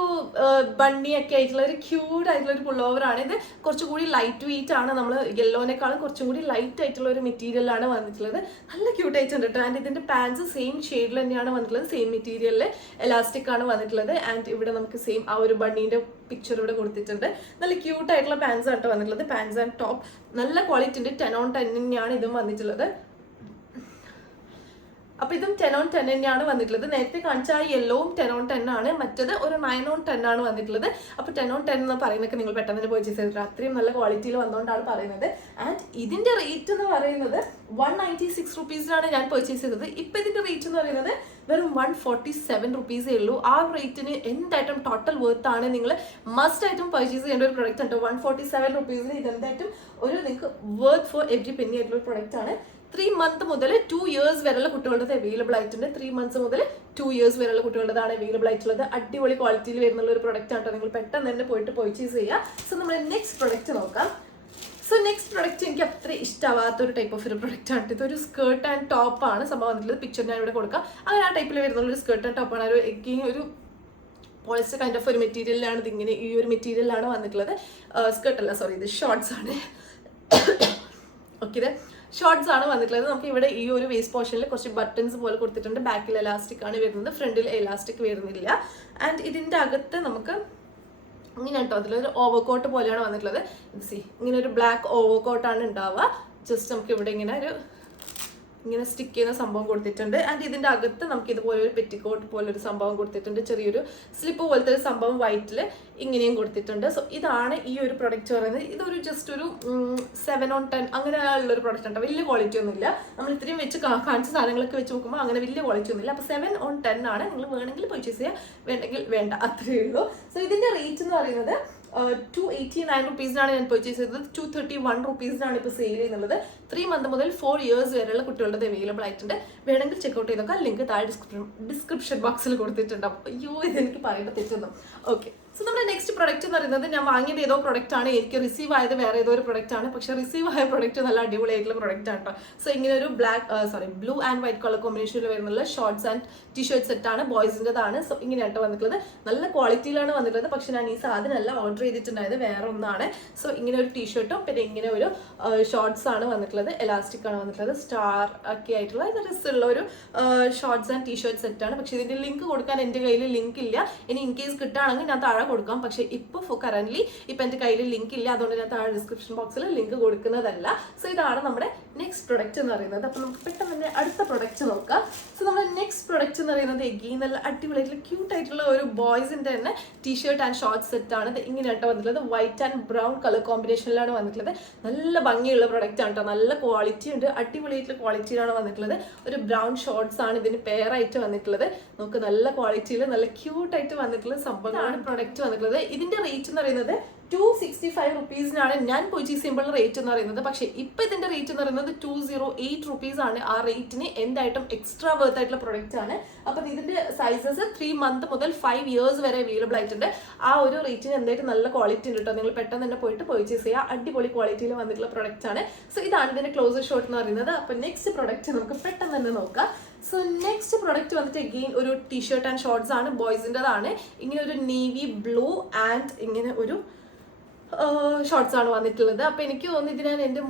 ബണ്ണിയൊക്കെ ആയിട്ടുള്ള ഒരു ക്യൂട്ട് ആയിട്ടുള്ള ഒരു പുള്ളോവർ ആണ്. ഇത് കുറച്ചുകൂടി ലൈറ്റ് വെയിറ്റ് ആണ്. നമ്മൾ യെല്ലോനേക്കാളും കുറച്ചും കൂടി ലൈറ്റ് ആയിട്ടുള്ള ഒരു മെറ്റീരിയലാണ് വന്നിട്ടുള്ളത്. നല്ല ക്യൂട്ട് ആയിട്ടുണ്ട് കേട്ടോ. ആൻഡ് ഇതിന്റെ പാൻസ് സെയിം ഷെയ്ഡിൽ തന്നെയാണ് വന്നിട്ടുള്ളത്. സെയിം മെറ്റീരിയലിൽ എലാസ്റ്റിക് ആണ് വന്നിട്ടുള്ളത്. ആൻഡ് ഇവിടെ നമുക്ക് സെയിം ആ ഒരു ബണ്ണീന്റെ പിക്ചർ ഇവിടെ കൊടുത്തിട്ടുണ്ട്. നല്ല ക്യൂട്ട് ആയിട്ടുള്ള പാൻസ് ആണ് വന്നിട്ടുള്ളത്. പാൻസ് ആൻഡ് ടോപ്പ് നല്ല ക്വാളിറ്റി ഉണ്ട്. 10 on 10 തന്നെയാണ് ഇതും വന്നിട്ടുള്ളത്. അപ്പോൾ ഇതും 10 on 10 തന്നെയാണ് വന്നിട്ടുള്ളത്. നേരത്തെ കാണിച്ച ആ യെല്ലോവും 10 on 10 ആണ്. മറ്റത് ഒരു 9 on 10 ആണ് വന്നിട്ടുള്ളത്. അപ്പോൾ 10 on 10 എന്ന് പറയുന്നതൊക്കെ നിങ്ങൾ പെട്ടെന്ന് തന്നെ പർച്ചേസ് ചെയ്തിട്ട് അത്രയും നല്ല ക്വാളിറ്റിയിൽ വന്നുകൊണ്ടാണ് പറയുന്നത്. ആൻഡ് ഇതിന്റെ റേറ്റ് എന്ന് പറയുന്നത് 196 റുപ്പീസിനാണ് ഞാൻ പർച്ചേസ് ചെയ്തത്. ഇപ്പം ഇതിന്റെ റേറ്റ് എന്ന് പറയുന്നത് വെറും 147 റുപ്പീസേ ഉള്ളൂ. ആ റേറ്റിന് എന്തായിട്ടും ടോട്ടൽ വർത്ത് ആണ്. നിങ്ങൾ മസ്റ്റ് ആയിട്ടും പർച്ചേസ് ചെയ്യേണ്ട ഒരു പ്രൊഡക്റ്റ് ഉണ്ട്. 147 റുപ്പീസിന് ഇതെന്തായിട്ടും ഒരു നിങ്ങൾക്ക് വർത്ത് ഫോർ എവറി പെന്നി ആയിട്ടുള്ള ഒരു പ്രൊഡക്റ്റ് ആണ്. 3 months മുതൽ 2 years വരെയുള്ള കുട്ടികളുടെ അവൈലബിൾ ആയിട്ടുണ്ട്. 3 months മുതൽ 2 years വരെയുള്ള കുട്ടികളുടെതാണ് അവൈലബിൾ ആയിട്ടുള്ളത്. അടിപൊളി ക്വാളിറ്റിയിൽ വരുന്നുള്ള ഒരു പ്രൊഡക്റ്റ് ആണ്. നിങ്ങൾ പെട്ടെന്ന് തന്നെ പോയിട്ട് പർച്ചേസ് ചെയ്യുക. സോ നമ്മൾ നെക്സ്റ്റ് പ്രൊഡക്റ്റ് നോക്കാം. സോ നെക്സ്റ്റ് പ്രൊഡക്റ്റ് എനിക്ക് അത്ര ഇഷ്ടമാവാത്ത ഒരു ടൈപ്പ് ഓഫ് ഒരു പ്രൊഡക്റ്റ് ആണ്. ഇതൊരു സ്കേർട്ട് ആൻഡ് ടോപ്പ് ആണ് സംഭവം വന്നിട്ടുള്ളത്. പിക്ചർ ഞാൻ ഇവിടെ കൊടുക്കാം. അങ്ങനെ ആ ടൈപ്പിൽ വരുന്നുള്ള ഒരു സ്കേർട്ട് ആൻഡ് ടോപ്പാണ്. ഒരു പോളിസ്റ്റർ കൈൻഡ് ഓഫ് ഒരു മെറ്റീരിയലാണ്. ഇതിങ്ങനെ ഈ ഒരു മെറ്റീരിയലാണ് വന്നിട്ടുള്ളത്. സ്കേർട്ട് അല്ല, സോറി, ഇത് ഷോർട്സ് ആണ്. ഓക്കെ, ഇത് ഷോർട്സ് ആണ് വന്നിട്ടുള്ളത്. നമുക്ക് ഇവിടെ ഈ ഒരു വേസ്റ്റ് പോർഷനിൽ കുറച്ച് ബട്ടൺസ് പോലെ കൊടുത്തിട്ടുണ്ട്. ബാക്കിൽ എലാസ്റ്റിക് ആണ് വരുന്നത്, ഫ്രണ്ടിൽ എലാസ്റ്റിക് വരുന്നില്ല. ആൻഡ് ഇതിൻ്റെ അകത്ത് നമുക്ക് ഇങ്ങനെ കേട്ടോ അതിലൊരു ഓവർകോട്ട് പോലെയാണ് വന്നിട്ടുള്ളത്. ഇങ്ങനെ ഒരു ബ്ലാക്ക് ഓവർകോട്ടാണ് ഉണ്ടാവുക. ജസ്റ്റ് നമുക്ക് ഇവിടെ ഇങ്ങനെ സ്റ്റിക്ക് ചെയ്യുന്ന സംഭവം കൊടുത്തിട്ടുണ്ട്. ആൻഡ് ഇതിൻ്റെ അകത്ത് നമുക്ക് ഇതുപോലെ ഒരു പെറ്റിക്കോട്ട് പോലെ ഒരു സംഭവം കൊടുത്തിട്ടുണ്ട്. ചെറിയൊരു സ്ലിപ്പ് പോലത്തെ ഒരു സംഭവം വൈറ്റിൽ ഇങ്ങനെയും കൊടുത്തിട്ടുണ്ട്. സോ ഇതാണ് ഈ ഒരു പ്രൊഡക്റ്റ് പറയുന്നത്. ഇതൊരു ജസ്റ്റ് ഒരു 7 on 10 അങ്ങനെയുള്ളൊരു പ്രൊഡക്റ്റ് ഉണ്ട്. വലിയ ക്വാളിറ്റി ഒന്നുമില്ല. നമ്മൾ ഇത്രയും വെച്ച് കാണിച്ച സാധനങ്ങളൊക്കെ വെച്ച് നോക്കുമ്പോൾ അങ്ങനെ വലിയ ക്വാളിറ്റി ഒന്നുമില്ല. അപ്പോൾ 7 on 10 ആണ്. നിങ്ങൾ വേണമെങ്കിൽ പർച്ചേസ് ചെയ്യുക, വേണമെങ്കിൽ വേണ്ട, അത്രയേ ഉള്ളൂ. സോ ഇതിൻ്റെ റേറ്റ് എന്ന് പറയുന്നത് 289 റുപ്പീസിനാണ് ഞാൻ പർച്ചേസ് ചെയ്തത്. 231 റുപ്പീസിനാണ് ഇപ്പോൾ സെയിൽ ചെയ്യുന്നത്. 3 months മുതൽ 4 years വരെയുള്ള കുട്ടികളുടെ അവൈലബിൾ ആയിട്ടുണ്ട്. വേണമെങ്കിൽ ചെക്കൗട്ട് ചെയ്തൊക്കെ ലിങ്ക് താഴെ ഡിസ്ക്രിപ്ഷൻ ബോക്സിൽ കൊടുത്തിട്ടുണ്ടാവും. അയ്യോ, ഇതെനിക്ക് പറയുമ്പോൾ തെറ്റുന്നു. ഓക്കെ, സോ നമ്മുടെ നെക്സ്റ്റ് പ്രൊഡക്റ്റ് എന്ന് പറയുന്നത് ഞാൻ വാങ്ങിയത് ഏതോ പ്രൊഡക്റ്റ് ആണ്. എനിക്ക് റിസീവ് ആയത് വേറെ ഏതോ ഒരു പ്രൊഡക്റ്റ് ആണ്. പക്ഷേ റിസീവ് ആയ പ്രൊഡക്റ്റ് നല്ല അടിപൊളിയായിട്ടുള്ള പ്രൊഡക്റ്റ് ആണ് കേട്ടോ. സോ ഇങ്ങനെ ഒരു ബ്ലൂ ആൻഡ് വൈറ്റ് കളർ കോമ്പിനേഷനിൽ വരുന്നുള്ള ഷോർട്സ് ആൻഡ് ടീഷർട്ട് സെറ്റാണ്. ബോയ്സിൻ്റെതാണ്. സോ ഇങ്ങനെയായിട്ട് വന്നിട്ടുള്ളത്. നല്ല ക്വാളിറ്റിയിലാണ് വന്നിട്ടുള്ളത്. പക്ഷെ ഞാൻ ഈ സാധനമല്ല ഓർഡർ ചെയ്തിട്ടുണ്ടായത്, വേറെ ഒന്നാണ്. സോ ഇങ്ങനെ ഒരു ടീഷർട്ടും പിന്നെ ഇങ്ങനെ ഒരു ഷോർട്സ് ആണ് വന്നിട്ടുള്ളത്. എലാസ്റ്റിക് ആണ് വന്നിട്ടുള്ളത്. സ്റ്റാർ ഒക്കെ ആയിട്ടുള്ള രസമുള്ള ഒരു ഷോർട്സ് ആൻഡ് ടീഷർട്ട് സെറ്റാണ്. പക്ഷെ ഇതിൻ്റെ ലിങ്ക് കൊടുക്കാൻ എൻ്റെ കയ്യിൽ ലിങ്ക് ഇല്ല. ഇനി ഇൻ കേസ് കിട്ടുകയാണെങ്കിൽ ഞാൻ താഴെ കൊടുക്കാം. പക്ഷെ ഇപ്പോൾ കറന്റ് ഇപ്പം എൻ്റെ കയ്യിൽ ലിങ്ക് ഇല്ല. അതുകൊണ്ട് ഞാൻ താഴെ ഡിസ്ക്രിപ്ഷൻ ബോക്സിൽ ലിങ്ക് കൊടുക്കുന്നതല്ല. സോ ഇതാണ് നമ്മുടെ നെക്സ്റ്റ് പ്രൊഡക്റ്റ് എന്ന് പറയുന്നത്. അപ്പോൾ നമുക്ക് പെട്ടെന്ന് തന്നെ അടുത്ത പ്രൊഡക്റ്റ് നോക്കാം. സോ നമ്മുടെ നെക്സ്റ്റ് പ്രൊഡക്റ്റ് എന്ന് പറയുന്നത് എഗെയിൻ നല്ല അടിപൊളിയായിട്ടുള്ള ക്യൂട്ട് ആയിട്ടുള്ള ഒരു ബോയ്സിൻ്റെ തന്നെ ടീഷർട്ട് ആൻഡ് ഷോർട്ട് സെറ്റാണ്. ഇത് ഇങ്ങനെയായിട്ട് വന്നിട്ടുള്ളത്. വൈറ്റ് ആൻഡ് ബ്രൗൺ കളർ കോമ്പിനേഷനിലാണ് വന്നിട്ടുള്ളത്. നല്ല ഭംഗിയുള്ള പ്രൊഡക്റ്റ് ആണ് കേട്ടോ. നല്ല ക്വാളിറ്റി ഉണ്ട്. അടിപൊളിയായിട്ടുള്ള ക്വാളിറ്റിയിലാണ് വന്നിട്ടുള്ളത്. ഒരു ബ്രൗൺ ഷോർട്സ് ആണ് ഇതിന് പെയറായിട്ട് വന്നിട്ടുള്ളത്. നമുക്ക് നല്ല ക്വാളിറ്റിയിൽ നല്ല ക്യൂട്ടായിട്ട് വന്നിട്ടുള്ള സംഭവമാണ് പ്രൊഡക്റ്റ് വന്നിട്ടുള്ളത്. ഇതിന്റെ റേറ്റ് എന്ന് പറയുന്നത് 265 റുപ്പീസിനാണ് ഞാൻ പർച്ചേസ് ചെയ്യുമ്പോൾ റേറ്റ് എന്ന് പറയുന്നത്. പക്ഷേ ഇപ്പം ഇതിന്റെ റേറ്റ് എന്ന് പറയുന്നത് 208 റുപ്പീസ് ആണ്. ആ റേറ്റിന് എന്തായിട്ടും എക്സ്ട്രാ വർത്ത് ആയിട്ടുള്ള പ്രൊഡക്റ്റ് ആണ്. അപ്പം ഇതിന്റെ സൈസസ് 3 months മുതൽ 5 years വരെ അവൈലബിൾ ആയിട്ടുണ്ട്. ആ ഒരു റേറ്റിന് എന്തായിട്ട് നല്ല ക്വാളിറ്റി ഉണ്ട് കേട്ടോ. നിങ്ങൾ പെട്ടെന്ന് തന്നെ പോയിട്ട് പർച്ചേസ് ചെയ്യുക. അടിപൊളി ക്വാളിറ്റിയിൽ വന്നിട്ടുള്ള പ്രൊഡക്റ്റ് ആണ്. സോ ഇതാണ് ഇതിന്റെ ക്ലോസർ ഷോട്ട് എന്ന് പറയുന്നത്. അപ്പം നെക്സ്റ്റ് പ്രൊഡക്റ്റ് നമുക്ക് പെട്ടെന്ന് തന്നെ നോക്കാം. സോ നെക്സ്റ്റ് പ്രൊഡക്റ്റ് വന്നിട്ട് എഗെയിൻ ഒരു ടീഷർട്ട് ആൻഡ് ഷോർട്സ് ആണ്. ബോയ്സിൻ്റെതാണ്. ഇങ്ങനെ ഒരു നേവി ബ്ലൂ ആൻഡ് ഇങ്ങനെ ഒരു ഷോർട്സ് ആണ് വന്നിട്ടുള്ളത്. അപ്പോൾ എനിക്ക് തോന്നുന്നു ഇത് ഞാൻ എൻ്റെ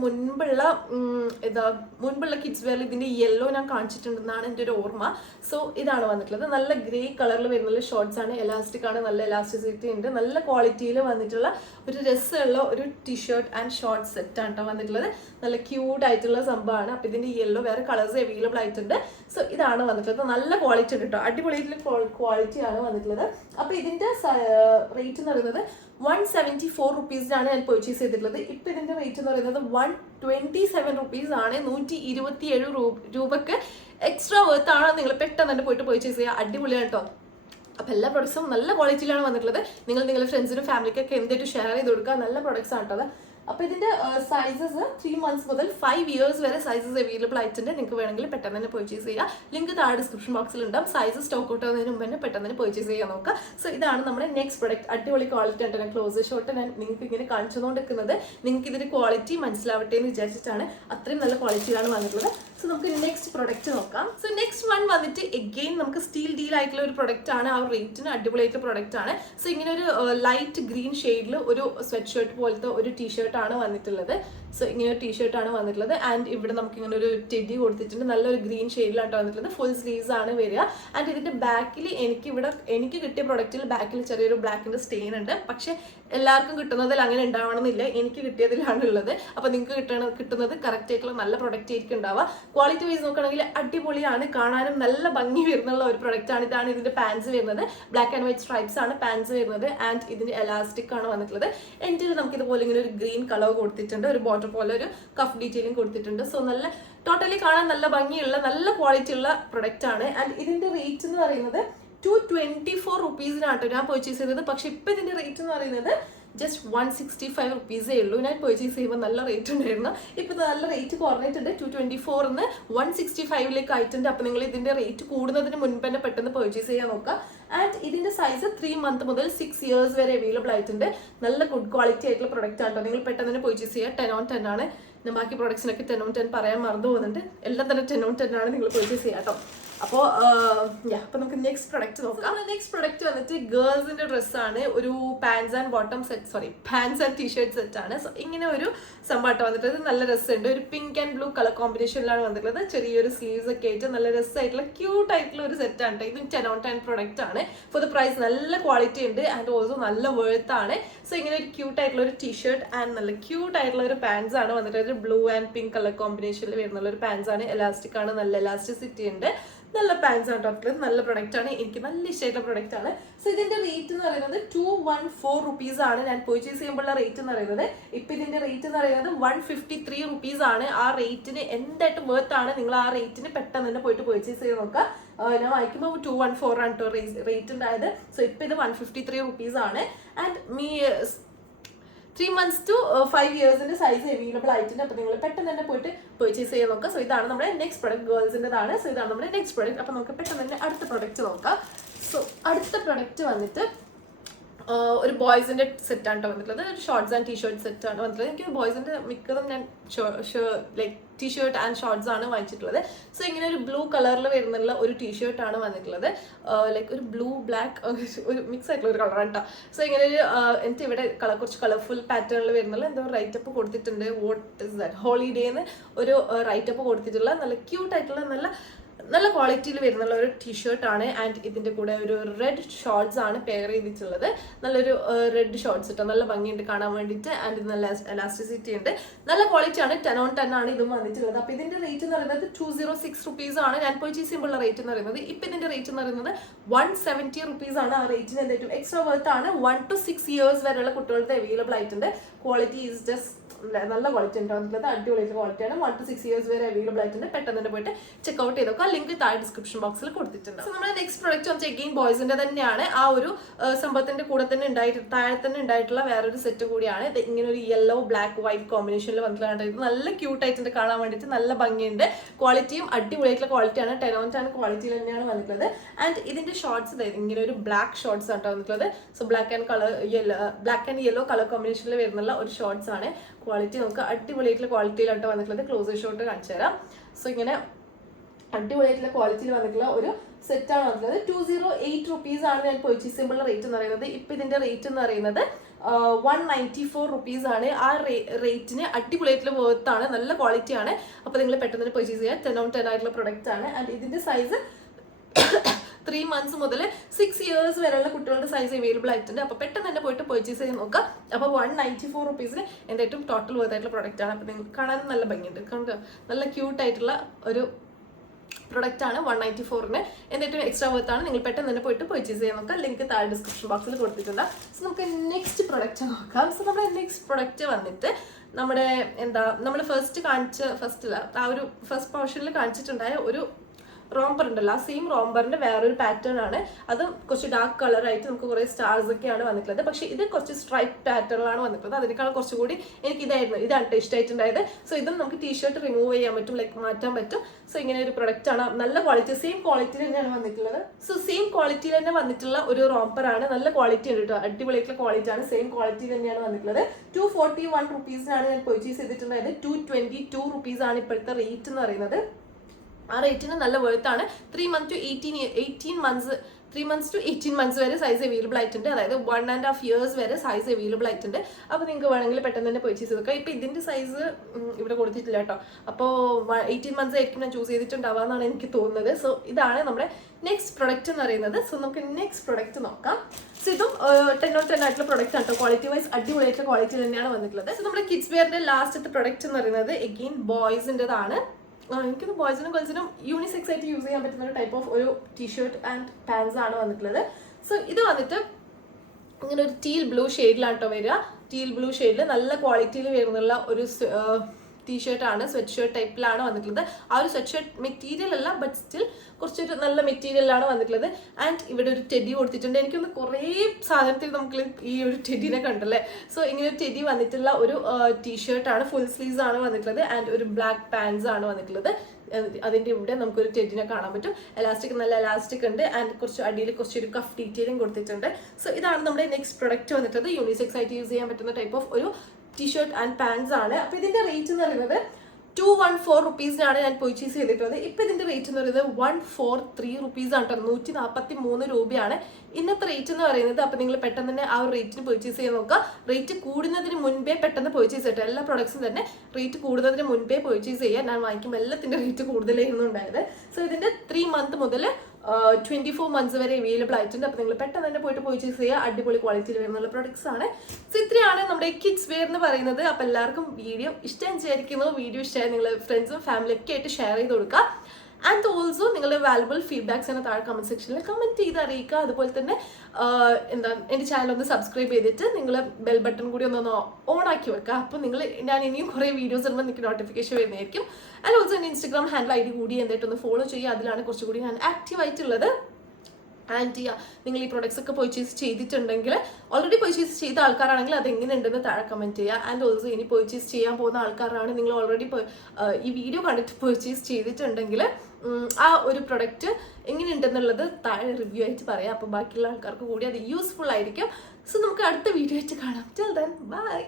മുൻപുള്ള കിഡ്സ് വെയറിൽ ഇതിൻ്റെ യെല്ലോ ഞാൻ കാണിച്ചിട്ടുണ്ടെന്നാണ് എൻ്റെ ഒരു ഓർമ്മ. സോ ഇതാണ് വന്നിട്ടുള്ളത്. നല്ല ഗ്രേ കളറിൽ വരുന്നുള്ള ഷോർട്സ് ആണ്. എലാസ്റ്റിക് ആണ്. നല്ല എലാസ്റ്റിസിറ്റി ഉണ്ട്. നല്ല ക്വാളിറ്റിയിൽ വന്നിട്ടുള്ള ഒരു രസമുള്ള ഒരു ടീഷർട്ട് ആൻഡ് ഷോർട്സ് സെറ്റാണ് കേട്ടോ വന്നിട്ടുള്ളത്. നല്ല ക്യൂട്ട് ആയിട്ടുള്ള സംഭവമാണ്. അപ്പോൾ ഇതിൻ്റെ യെല്ലോ വേറെ കളേഴ്സ് അവൈലബിൾ ആയിട്ടുണ്ട്. സോ ഇതാണ് വന്നിട്ടുള്ളത്. നല്ല ക്വാളിറ്റി ഉണ്ട് കേട്ടോ. അടിപൊളിയായിട്ടുള്ള ക്വാളിറ്റിയാണ് വന്നിട്ടുള്ളത്. അപ്പോൾ ഇതിൻ്റെ റേറ്റ് എന്ന് പറയുന്നത് 174 റുപ്പീസിനാണ് ഞാൻ പർച്ചേസ് ചെയ്തിട്ടുള്ളത്. ഇപ്പം ഇതിൻ്റെ റേറ്റ് എന്ന് പറയുന്നത് 127 റുപ്പീസ് ആണ്. 127 രൂപക്ക് എക്സ്ട്രാ വർത്ത് ആണ്. നിങ്ങൾ പെട്ടെന്ന് തന്നെ പോയിട്ട് പർച്ചേസ് ചെയ്യുക. അടിപൊളിയാണ് കേട്ടോ. അപ്പോൾ എല്ലാ പ്രൊഡക്ട്സും നല്ല ക്വാളിറ്റിയിലാണ് വന്നിട്ടുള്ളത്. നിങ്ങളുടെ ഫ്രണ്ട്സിനും ഫാമിലിക്കൊക്കെ എന്തായിട്ട് ഷെയർ ചെയ്ത് കൊടുക്കുക. നല്ല പ്രൊഡക്ട്സ് ആണ് കേട്ടോ. അപ്പോൾ ഇതിന്റെ സൈസസ് 3 months മുതൽ 5 years വരെ സൈസസ് അവൈലബിൾ ആയിട്ടുണ്ട്. നിങ്ങൾക്ക് വേണമെങ്കിൽ പെട്ടെന്ന് തന്നെ പർച്ചേസ് ചെയ്യുക. ലിങ്ക് താഴെ ഡിസ്ക്രിപ്ഷൻ ബോക്സിൽ ഉണ്ടാവും. സൈസ് സ്റ്റോക്ക് ഔട്ട് ആവുന്നതിന് മുമ്പ് തന്നെ പെട്ടെന്ന് തന്നെ പർച്ചേസ് ചെയ്യാൻ നോക്കുക. സോ ഇതാണ് നമ്മുടെ നെക്സ്റ്റ് പ്രൊഡക്റ്റ്. അടിപൊളി ക്വാളിറ്റി ആണ്. ഞാൻ ക്ലോസ് ഷോട്ട് ഞാൻ നിങ്ങൾക്ക് ഇങ്ങനെ കാണിച്ചുകൊണ്ടിരിക്കുന്നത് നിങ്ങൾക്ക് ഇതിന്റെ ക്വാളിറ്റി മനസ്സിലാവട്ടെ എന്ന് വിചാരിച്ചിട്ടാണ്. അത്രയും നല്ല ക്വാളിറ്റിയിലാണ് വന്നിട്ടുള്ളത്. സോ നമുക്ക് നെക്സ്റ്റ് പ്രൊഡക്റ്റ് നോക്കാം. സോ നെക്സ്റ്റ് വൺ വന്നിട്ട് എഗെയിൻ നമുക്ക് സ്റ്റീൽ ഡീൽ ആയിട്ടുള്ള ഒരു പ്രൊഡക്റ്റ് ആണ്. ആ റേറ്റിന് അടിപൊളിയായിട്ടുള്ള പ്രൊഡക്റ്റ് ആണ്. സോ ഇങ്ങനെ ഒരു ലൈറ്റ് ഗ്രീൻ ഷെയ്ഡിൽ ഒരു സ്വെറ്റ് ഷർട്ട് പോലത്തെ ഒരു ടീഷർട്ട് ആണ് വന്നിട്ടുള്ളത്. സോ ഇങ്ങനെ ഒരു ടീഷർട്ട് ആണ് വന്നിട്ടുള്ളത്. ആൻഡ് ഇവിടെ നമുക്ക് ഇങ്ങനെ ഒരു ടെഡി കൊടുത്തിട്ടുണ്ട്. നല്ലൊരു ഗ്രീൻ ഷെയ്ഡിലാണ് വന്നിട്ടുള്ളത്. ഫുൾ സ്ലീവ്സ് ആണ് വരിക. ആൻഡ് ഇതിന്റെ ബാക്കിൽ എനിക്ക് കിട്ടിയ പ്രൊഡക്റ്റിൽ ബാക്കിൽ ചെറിയൊരു ബ്ലാക്കിന്റെ സ്റ്റെയിൻ ഉണ്ട്. പക്ഷെ എല്ലാവർക്കും കിട്ടുന്നതിൽ അങ്ങനെ ഉണ്ടാവണമെന്നില്ല. എനിക്ക് കിട്ടിയതിലാണ് ഉള്ളത്. അപ്പൊ നിങ്ങൾക്ക് കിട്ടുന്നത് കറക്റ്റ് ആയിട്ടുള്ള നല്ല പ്രൊഡക്റ്റ് ആയിരിക്കും ഉണ്ടാവുക. ക്വാളിറ്റി വൈസ് നോക്കുകയാണെങ്കിൽ അടിപൊളിയാണ്. കാണാനും നല്ല ഭംഗി വരുന്നുള്ള ഒരു പ്രൊഡക്റ്റ് ആണ്. ഇതാണ് ഇതിന്റെ പാൻസ് വരുന്നത്. ബ്ലാക്ക് ആൻഡ് വൈറ്റ് സ്ട്രൈപ്സ് ആണ് പാൻസ് വരുന്നത്. ആൻഡ് ഇതിന്റെ എലാസ്റ്റിക് ആണ് വന്നിട്ടുള്ളത്. എൻ്റെ നമുക്ക് ഇതുപോലെ ഇങ്ങനെ ഒരു ഗ്രീൻ കളർ കൊടുത്തിട്ടുണ്ട്. ഒരു ബോർഡർ പോലെ ഒരു കഫ് ഡീറ്റെയിലിംഗ് കൊടുത്തിട്ടുണ്ട്. സോ നല്ല ടോട്ടലി കാണാൻ നല്ല ഭംഗിയുള്ള നല്ല ക്വാളിറ്റി ഉള്ള പ്രൊഡക്റ്റ് ആണ്. ആൻഡ് ഇതിന്റെ റേറ്റ് എന്ന് പറയുന്നത് 224 റുപ്പീസിനാട്ടോ ഞാൻ പർച്ചേസ് ചെയ്തത്. പക്ഷെ ഇപ്പൊ ഇതിന്റെ റേറ്റ് എന്ന് പറയുന്നത് ജസ്റ്റ് 165 റുപ്പീസേ ഉള്ളൂ. ഞാൻ പർച്ചേസ് ചെയ്യുമ്പോൾ നല്ല റേറ്റ് ഉണ്ടായിരുന്നു. ഇപ്പൊ നല്ല റേറ്റ് കുറഞ്ഞിട്ടുണ്ട്. 224 165 ആയിട്ടുണ്ട്. അപ്പൊ നിങ്ങൾ ഇതിന്റെ റേറ്റ് കൂടുന്നതിന് മുൻപ് തന്നെ പെട്ടെന്ന് പർച്ചേസ് ചെയ്യാൻ നോക്കുക. ആൻഡ് ഇതിന്റെ സൈസ് 3 months മുതൽ 6 years വരെ അവൈലബിൾ ആയിട്ടുണ്ട്. നല്ല ഗുഡ് ക്വാളിറ്റി ആയിട്ടുള്ള പ്രൊഡക്റ്റ് ആട്ടോ. നിങ്ങൾ പെട്ടെന്ന് തന്നെ പർച്ചേസ് ചെയ്യുക. 10 on 10 ആണ്. ഞാൻ ബാക്കി പ്രൊഡക്ട്സിനൊക്കെ 10 on 10 പറയാൻ മറന്നു പോകുന്നുണ്ട്. എല്ലാം തന്നെ 10 on 10 ആണ് നിങ്ങൾ പർച്ചേസ് ചെയ്യുക കേട്ടോ. അപ്പോൾ നമുക്ക് നെക്സ്റ്റ് പ്രൊഡക്റ്റ് നോക്കാം. നെക്സ്റ്റ് പ്രൊഡക്റ്റ് വന്നിട്ട് ഗേൾസിന്റെ ഡ്രസ്സാണ്. ഒരു പാൻസ് ആൻഡ് ടീഷർട്ട് സെറ്റ് ആണ്. സോ ഇങ്ങനെ ഒരു സംഭവം വന്നിട്ട് നല്ല രസമുണ്ട്. ഒരു പിങ്ക് ആൻഡ് ബ്ലൂ കളർ കോമ്പിനേഷനിലാണ് വന്നിട്ടുള്ളത്. ചെറിയൊരു സ്ലീവ്സ് ഒക്കെ ആയിട്ട് നല്ല രസമായിട്ടുള്ള ക്യൂട്ട് ആയിട്ടുള്ള ഒരു സെറ്റ് ആണ്. ഇത് 10 on 10 പ്രൊഡക്റ്റ് ആണ്. ഫോർ ദ പ്രൈസ് നല്ല ക്വാളിറ്റി ഉണ്ട്. ആൻഡ് ഓൾസോ നല്ല വേർത്ത് ആണ്. സോ ഇങ്ങനെ ഒരു ക്യൂട്ട് ആയിട്ടുള്ള ഒരു ടീഷർട്ട് ആൻഡ് നല്ല ക്യൂട്ട് ആയിട്ടുള്ള ഒരു പാൻസ് ആണ് വന്നിട്ട്. ഒരു ബ്ലൂ ആൻഡ് പിങ്ക് കളർ കോമ്പിനേഷനിൽ വരുന്നുള്ള ഒരു പാൻസ് ആണ്. എലാസ്റ്റിക് ആണ്. നല്ല എലാസ്റ്റിസിറ്റി ഉണ്ട്. നല്ല പാൻസ് ആണ് ടോട്ടൽ. നല്ല പ്രൊഡക്റ്റ് ആണ്. എനിക്ക് നല്ല ഇഷ്ടമായിട്ടുള്ള പ്രൊഡക്റ്റ് ആണ്. സോ ഇതിന്റെ റേറ്റ് എന്ന് പറയുന്നത് 214 റുപ്പീസ് ആണ്. ഞാൻ പർച്ചേസ് ചെയ്യുമ്പോഴുള്ള റേറ്റ് എന്ന് പറയുന്നത്. ഇപ്പൊ ഇതിന്റെ റേറ്റ് എന്ന് പറയുന്നത് 153 റുപ്പീസ് ആണ്. ആ റേറ്റിന് എന്തായിട്ടും വർത്ത് ആണ്. നിങ്ങൾ ആ റേറ്റിന് പെട്ടെന്ന് തന്നെ പോയിട്ട് പർച്ചേസ് ചെയ്ത് നോക്കുക. ഞാൻ വായിക്കുമ്പോൾ 214 ആണ് കേട്ടോ റേറ്റ് ഉണ്ടായത്. സോ ഇപ്പൊ ഇത് 153 റുപ്പീസ് ആണ്. And 3 months to 5 years size available ആയിട്ടുണ്ട്. അപ്പൊ നിങ്ങൾ പെട്ടെന്ന് തന്നെ പോയിട്ട് പർച്ചേസ് ചെയ്യാൻ നോക്കുക. സോ ഇതാണ് നമ്മുടെ നെക്സ്റ്റ് പ്രൊഡക്റ്റ്. ഗേൾസിൻ്റെതാണ്. സോ ഇതാണ് നമ്മുടെ നെക്സ്റ്റ് പ്രൊഡക്റ്റ്. അപ്പൊ നമുക്ക് പെട്ടെന്ന് തന്നെ അടുത്ത പ്രൊഡക്റ്റ് നോക്കാം. സോ അടുത്ത പ്രൊഡക്റ്റ് വന്നിട്ട് ഒരു ബോയ്സിന്റെ സെറ്റ് ആണ് വന്നിട്ടുള്ളത്. ഒരു ഷോർട്സ് ആൻഡ് ടീഷർട്ട് സെറ്റ് ആണ് വന്നിട്ടുള്ളത്. എനിക്ക് ബോയ്സിന്റെ മിക്കതും ഞാൻ ലൈക്ക് ടീഷർട്ട് ആൻഡ് ഷോർട്സ് ആണ് വാങ്ങിച്ചിട്ടുള്ളത്. സോ ഇങ്ങനെ ഒരു ബ്ലൂ കളറിൽ വരുന്നുള്ള ഒരു ടീഷർട്ട് ആണ് വന്നിട്ടുള്ളത്. ലൈക്ക് ഒരു ബ്ലൂ ബ്ലാക്ക് ഒരു മിക്സ് ആയിട്ടുള്ള ഒരു കളറാണ് കേട്ടോ. സോ ഇങ്ങനെ ഒരു എനിക്ക് ഇവിടെ കുറച്ച് കളർഫുൾ പാറ്റേണിൽ വരുന്നുള്ള എന്തോ റൈറ്റപ്പ് കൊടുത്തിട്ടുണ്ട്. വാട്ട് ഇസ് ദാറ്റ് ഹോളിഡേന്ന് ഒരു റൈറ്റപ്പ് കൊടുത്തിട്ടുള്ള നല്ല ക്യൂട്ട് ആയിട്ടുള്ള നല്ല ക്വാളിറ്റിയിൽ വരുന്നുള്ള ഒരു ടീഷർട്ട് ആണ്. ആൻഡ് ഇതിന്റെ കൂടെ ഒരു റെഡ് ഷോർട്സ് ആണ് പെയർ ചെയ്തിട്ടുള്ളത്. നല്ലൊരു റെഡ് ഷോർട്സ് ഇട്ടോ. നല്ല ഭംഗിയുണ്ട് കാണാൻ വേണ്ടിയിട്ട്. ആൻഡ് ഇത് നല്ല എലാസ്റ്റിസിറ്റി ഉണ്ട്. നല്ല ക്വാളിറ്റി ആണ്. 10 on 10 ആണ് ഇതും വന്നിട്ടുള്ളത്. അപ്പൊ ഇതിന്റെ റേറ്റ് എന്ന് പറയുന്നത് 206 റുപ്പീസ് ആണ്. ഞാൻ പർച്ചേസ് ചെയ്യുമ്പോഴുള്ള റേറ്റ് എന്ന് പറയുന്നത്. ഇപ്പൊ ഇതിന്റെ റേറ്റ് എന്ന് പറയുന്നത് 170 റുപ്പീസ് ആണ്. ആ റേറ്റിന് എന്തായിട്ടും എക്സ്ട്രാ വർത്ത് ആണ്. 1 to 6 years വരെയുള്ള കുട്ടികളുടെ അവൈലബിൾ ആയിട്ടുണ്ട്. ക്വാളിറ്റി ഈസ് ജസ്റ്റ് നല്ല ക്വാളിറ്റി ഉണ്ടാകുന്നത്. അടിപൊളിയായിട്ട് ക്വാളിറ്റിയാണ്. 1 to 6 years വരെ അവൈലബിൾ ആയിട്ടുണ്ട്. പെട്ടെന്ന് തന്നെ പോയിട്ട് ചെക്ക്ഔട്ട് ചെയ്തൊക്കെ. ലിങ്ക് താഴെ ഡിസ്ക്രിപ്ഷൻ ബോക്സിൽ കൊടുത്തിട്ടുണ്ട്. സോ നമ്മുടെ നെക്സ്റ്റ് പ്രൊഡക്റ്റ് വന്നിട്ട് എഗെയിൻ ബോയ്സിന്റെ തന്നെയാണ്. ആ ഒരു സംഭവത്തിന്റെ കൂടെ തന്നെ താഴെ തന്നെ ഉണ്ടായിട്ടുള്ള വേറൊരു സെറ്റ് കൂടിയാണ്. ഇത് ഇങ്ങനെ ഒരു യെല്ലോ ബ്ലാക്ക് വൈറ്റ് കോമ്പിനേഷനിൽ വന്നിട്ടുള്ള ഇത് നല്ല ക്യൂട്ട് ആയിട്ടുണ്ട് കാണാൻ വേണ്ടിയിട്ട്. നല്ല ഭംഗിയുണ്ട്. ക്വാളിറ്റിയും അടിപൊളിയായിട്ടുള്ള ക്വാളിറ്റിയാണ്. 10 on 10 ക്വാളിറ്റിയിൽ തന്നെയാണ് വന്നിട്ടുള്ളത്. ആൻഡ് ഇതിന്റെ ഷോർട്സ് ഇങ്ങനെ ഒരു ബ്ലാക്ക് ഷോർട്സ് ആണ് വന്നിട്ടുള്ളത്. So black and yellow colour കോമ്പിനേഷനിൽ വരുന്നുള്ള ഒരു ഷോർട്സ് ആണ്. ക്വാളിറ്റി നമുക്ക് അടിപൊളിയായിട്ടുള്ള ക്വാളിറ്റിയിലാട്ടോ വന്നിട്ടുള്ളത്. ക്ലോസർ ഷോട്ട് കാണിച്ചു തരാം. സോ ഇങ്ങനെ അടിപൊളിയായിട്ടുള്ള ക്വാളിറ്റിയിൽ വന്നിട്ടുള്ള ഒരു സെറ്റ് ആണ് വന്നിട്ടുള്ളത്. 208 റുപ്പീസ് ആണ് ഞാൻ പർച്ചേസ് ചെയ്യുമ്പോൾ റേറ്റ് എന്ന് പറയുന്നത്. ഇപ്പൊ ഇതിന്റെ റേറ്റ് എന്ന് പറയുന്നത് 194 റുപ്പീസ് ആണ്. ആ റേറ്റിന് അടിപൊളിയായിട്ടുള്ള വർത്ത് ആണ്. നല്ല ക്വാളിറ്റി ആണ്. അപ്പൊ നിങ്ങൾ പെട്ടെന്ന് തന്നെ പർച്ചേസ് ചെയ്യുക. 10 on 10 ആയിട്ടുള്ള പ്രൊഡക്റ്റ് ആണ്. ആൻഡ് ഇതിന്റെ സൈസ് 3 months മുതൽ 6 years വരെയുള്ള കുട്ടികളുടെ സൈസ് അവൈലബിൾ ആയിട്ടുണ്ട്. അപ്പൊ പെട്ടെന്ന് തന്നെ പോയിട്ട് പർച്ചേസ് ചെയ്ത് നോക്കുക. അപ്പൊ 194 റുപ്പീസിന് എന്തായിട്ടും ടോട്ടൽ വർത്ത് ആയിട്ടുള്ള പ്രൊഡക്റ്റ് ആണ്. അപ്പൊ നിങ്ങൾക്ക് കാണാൻ നല്ല ഭംഗിയുണ്ട്. കണ്ടോ? നല്ല ക്യൂട്ട് ആയിട്ടുള്ള ഒരു പ്രൊഡക്റ്റ് ആണ് 194-ന്. എന്നിട്ട് എക്സ്ട്രാ വർത്താണ്. നിങ്ങൾ പെട്ടെന്ന് തന്നെ പോയിട്ട് പർച്ചേസ് ചെയ്യാൻ നോക്കാം. ലിങ്ക് താഴെ ഡിസ്ക്രിപ്ഷൻ ബോക്സിൽ കൊടുത്തിട്ടുണ്ട്. സോ നമുക്ക് നെക്സ്റ്റ് പ്രൊഡക്റ്റ് നോക്കാം. സോ നമ്മുടെ നെക്സ്റ്റ് പ്രൊഡക്റ്റ് വന്നിട്ട് നമ്മുടെ നമ്മൾ ആ ഒരു ഫസ്റ്റ് പോർഷനിൽ കാണിച്ചിട്ടുണ്ടായ ഒരു റോംബർ ഉണ്ടല്ലോ, ആ സെയിം റോംബറിന്റെ വേറൊരു പാറ്റേൺ ആണ്. അത് കുറച്ച് ഡാർക്ക് കളറായിട്ട് നമുക്ക് കുറേ സ്റ്റാർസ് ഒക്കെയാണ് വന്നിട്ടുള്ളത്. പക്ഷെ ഇത് കുറച്ച് സ്ട്രൈപ്പ് പാറ്റേണിലാണ് വന്നിട്ടുള്ളത്. അതിനേക്കാൾ കുറച്ചുകൂടി എനിക്ക് ഇതാണ് ഇഷ്ടമായിട്ടുണ്ടായത്. സോ ഇതും നമുക്ക് ടീഷർട്ട് റിമൂവ് ചെയ്യാൻ പറ്റും, ലൈക്ക് മാറ്റാൻ പറ്റും. സോ ഇങ്ങനെ ഒരു പ്രൊഡക്റ്റ് ആണ്. നല്ല ക്വാളിറ്റി, സെയിം ക്വാളിറ്റിയിൽ തന്നെയാണ് വന്നിട്ടുള്ളത്. സോ സെയിം ക്വാളിറ്റിയിൽ തന്നെ വന്നിട്ടുള്ള ഒരു റോംബർ ആണ്. നല്ല ക്വാളിറ്റി ഉണ്ട് കേട്ടോ, അടിപൊളിയായിട്ടുള്ള ക്വാളിറ്റി ആണ്. സെയിം ക്വാളിറ്റി തന്നെയാണ് വന്നിട്ടുള്ളത്. 241 റുപ്പീസിനാണ് ഞാൻ പർച്ചേസ് ചെയ്തിട്ടുണ്ടായത്. 222 റുപ്പീസ് ആണ് ഇപ്പോഴത്തെ റേറ്റ് എന്ന് പറയുന്നത്. ആ റേറ്റിന് നല്ല വേർത്താണ്. 3 months to 18 months വരെ സൈസ് അവൈലബിൾ ആയിട്ടുണ്ട്. അതായത് 1.5 years വരെ സൈസ് അവൈലബിൾ ആയിട്ടുണ്ട്. അപ്പോൾ നിങ്ങൾക്ക് വേണമെങ്കിൽ പെട്ടെന്ന് തന്നെ പർച്ചേസ് ചെയ്തേക്കാം. ഇപ്പോൾ ഇതിന്റെ സൈസ് ഇവിടെ കൊടുത്തിട്ടില്ല കേട്ടോ. അപ്പോൾ 18 months ആയിരിക്കും ഞാൻ ചൂസ് ചെയ്തിട്ടുണ്ടാവാന്നാണ് എനിക്ക് തോന്നുന്നത്. സോ ഇതാണ് നമ്മുടെ നെക്സ്റ്റ് പ്രൊഡക്റ്റ് എന്ന് പറയുന്നത്. സോ നമുക്ക് നെക്സ്റ്റ് പ്രൊഡക്റ്റ് നോക്കാം. സോ ഇതും 10 on 10 ആയിട്ടുള്ള പ്രൊഡക്റ്റ് ആണ് കേട്ടോ. ക്വാളിറ്റി വൈസ് അടിപൊളിയായിട്ടുള്ള ക്വാളിറ്റി തന്നെയാണ് വന്നിട്ടുള്ളത്. സോ നമ്മുടെ കിഡ്സ് വെയറിന്റെ ലാസ്റ്റത്തെ പ്രൊഡക്റ്റ് എന്ന് പറയുന്നത് എഗെയിൻ ബോയ്സിൻ്റെതാണ്. എനിക്കൊന്ന് ബോയ്സിനും ഗേൾസിനും യൂണിസെക്സ് ആയിട്ട് യൂസ് ചെയ്യാൻ പറ്റുന്ന ഒരു ടൈപ്പ് ഓഫ് ഒരു ടീഷർട്ട് ആൻഡ് പാൻസ് ആണ് വന്നിട്ടുള്ളത്. സോ ഇത് വന്നിട്ട് ഇങ്ങനെ ഒരു ടീൽ ബ്ലൂ ഷെയ്ഡിലാണ് കേട്ടോ വരിക. ടീൽ ബ്ലൂ ഷെയ്ഡിൽ നല്ല ക്വാളിറ്റിയിൽ വരുന്നുള്ള ഒരു ടീഷർട്ടാണ്. സ്വെറ്റ് ഷർട്ട് ടൈപ്പിലാണ് വന്നിട്ടുള്ളത്. ആ ഒരു സ്വെറ്റ് ഷർട്ട് മെറ്റീരിയൽ അല്ല, ബട്ട് സ്റ്റിൽ കുറച്ചൊരു നല്ല മെറ്റീരിയലാണ് വന്നിട്ടുള്ളത്. ആൻഡ് ഇവിടെ ഒരു ടെഡി കൊടുത്തിട്ടുണ്ട്. എനിക്കൊന്ന് കുറേ സാധനത്തിൽ നമുക്ക് ഈ ഒരു ടെഡിനെ കണ്ടല്ലേ. സോ ഇങ്ങനെ ഒരു ടെഡി വന്നിട്ടുള്ള ഒരു ടീഷർട്ടാണ്. ഫുൾ സ്ലീവ്സ് ആണ് വന്നിട്ടുള്ളത്. ആൻഡ് ഒരു ബ്ലാക്ക് പാൻസ് ആണ് വന്നിട്ടുള്ളത്. അതിൻ്റെ ഇവിടെ നമുക്കൊരു ടെഡിനെ കാണാൻ പറ്റും. നല്ല എലാസ്റ്റിക് ഉണ്ട്. ആൻഡ് കുറച്ച് അടിയിൽ കുറച്ചൊരു കഫ് ഡീറ്റെയിലിംഗ് കൊടുത്തിട്ടുണ്ട്. സോ ഇതാണ് നമ്മുടെ നെക്സ്റ്റ് പ്രൊഡക്റ്റ് വന്നിട്ടത്. യൂണിസെക്സ് ആയിട്ട് യൂസ് ചെയ്യാൻ പറ്റുന്ന ടൈപ്പ് ഓഫ് ഒരു ടീഷർട്ട് ആൻഡ് പാൻസ് ആണ്. അപ്പോൾ ഇതിന്റെ റേറ്റ് എന്ന് പറയുന്നത് 214 റുപ്പീസിനാണ് ഞാൻ പർച്ചേസ് ചെയ്തിട്ടുള്ളത്. ഇപ്പം ഇതിന്റെ റേറ്റ് എന്ന് പറയുന്നത് 143 റുപ്പീസ് ആണ് കേട്ടോ. 143 രൂപയാണ് ഇന്നത്തെ റേറ്റ് എന്ന് പറയുന്നത്. അപ്പം നിങ്ങൾ പെട്ടെന്ന് തന്നെ ആ ഒരു റേറ്റിന് പർച്ചേസ് ചെയ്യാൻ നോക്കുക. റേറ്റ് കൂടുന്നതിന് മുൻപേ പെട്ടെന്ന് പർച്ചേസ് ചെയ്തിട്ട് എല്ലാ പ്രൊഡക്ട്സും തന്നെ റേറ്റ് കൂടുന്നതിന് മുൻപേ പർച്ചേസ് ചെയ്യുക. ഞാൻ വാങ്ങിക്കുമ്പോൾ എല്ലാത്തിൻ്റെ റേറ്റ് കൂടുതലായിരുന്നു ഉണ്ടായത്. സോ ഇതിന്റെ 3 months മുതൽ 24 months വരെ അവൈലബിൾ ആയിട്ടുണ്ട്. അപ്പോൾ നിങ്ങൾ പെട്ടെന്ന് തന്നെ പോയിട്ട് പർച്ചേസ് ചെയ്യുക. അടിപൊളി ക്വാളിറ്റിയിൽ വരുന്നുള്ള പ്രൊഡക്ട്സ് ആണ്. സോ ഇത്രയാണ് നമ്മുടെ കിഡ്സ് വെയർ എന്ന് പറയുന്നത്. അപ്പോൾ എല്ലാവർക്കും വീഡിയോ ഇഷ്ടം വിചാരിക്കുന്നു. വീഡിയോ ഇഷ്ടമായി നിങ്ങൾ ഫ്രണ്ട്സും ഫാമിലിയൊക്കെ ആയിട്ട് ഷെയർ ചെയ്ത് കൊടുക്കുക. ആൻഡ് ഓൾസോ നിങ്ങളുടെ വാല്യുബിൾ ഫീഡ്ബാക്സ് എന്നെ താഴെ കമന്റ് സെക്ഷനിൽ കമന്റ് ചെയ്ത് അറിയിക്കുക. അതുപോലെ തന്നെ എൻ്റെ ചാനൽ ഒന്ന് സബ്സ്ക്രൈബ് ചെയ്തിട്ട് നിങ്ങൾ ബെൽ ബട്ടൺ കൂടി ഒന്ന് ഓൺ ആക്കി വെക്കുക. അപ്പോൾ ഞാൻ ഇനിയും കുറേ വീഡിയോസ് ഇടുമ്പോൾ നിങ്ങൾക്ക് നോട്ടിഫിക്കേഷൻ വരുന്നതായിരിക്കും. ആൻഡ് ഓൾസോ എൻ്റെ ഇൻസ്റ്റാഗ്രാം ഹാൻഡിൽ ID കൂടി എന്തായിട്ടൊന്ന് ഫോളോ ചെയ്യുക. അതിലാണ് കുറച്ചുകൂടി ഞാൻ ആക്റ്റീവ് ആയിട്ടുള്ളത്. ആൻഡ് നിങ്ങൾ ഈ പ്രൊഡക്ട്സ് ഒക്കെ പർച്ചേസ് ചെയ്തിട്ടുണ്ടെങ്കിൽ, ഓൾറെഡി പർച്ചേസ് ചെയ്ത ആൾക്കാരാണെങ്കിൽ അത് എങ്ങനെയുണ്ടെന്ന് താഴെ കമന്റ് ചെയ്യുക. ആൻഡ് ഓൾസോ ഇനി പർച്ചേസ് ചെയ്യാൻ പോകുന്ന ആൾക്കാരാണ് നിങ്ങൾ ഓൾറെഡി ഈ വീഡിയോ കണ്ടിട്ട് പർച്ചേസ് ചെയ്തിട്ടുണ്ടെങ്കിൽ ആ ഒരു പ്രൊഡക്റ്റ് എങ്ങനെയുണ്ടെന്നുള്ളത് താഴെ റിവ്യൂ ആയിട്ട് പറയാം. അപ്പോൾ ബാക്കിയുള്ള ആൾക്കാർക്ക് കൂടി അത് യൂസ്ഫുൾ ആയിരിക്കും. സോ നമുക്ക് അടുത്ത വീഡിയോ ആയിട്ട് കാണാം. Till then bye.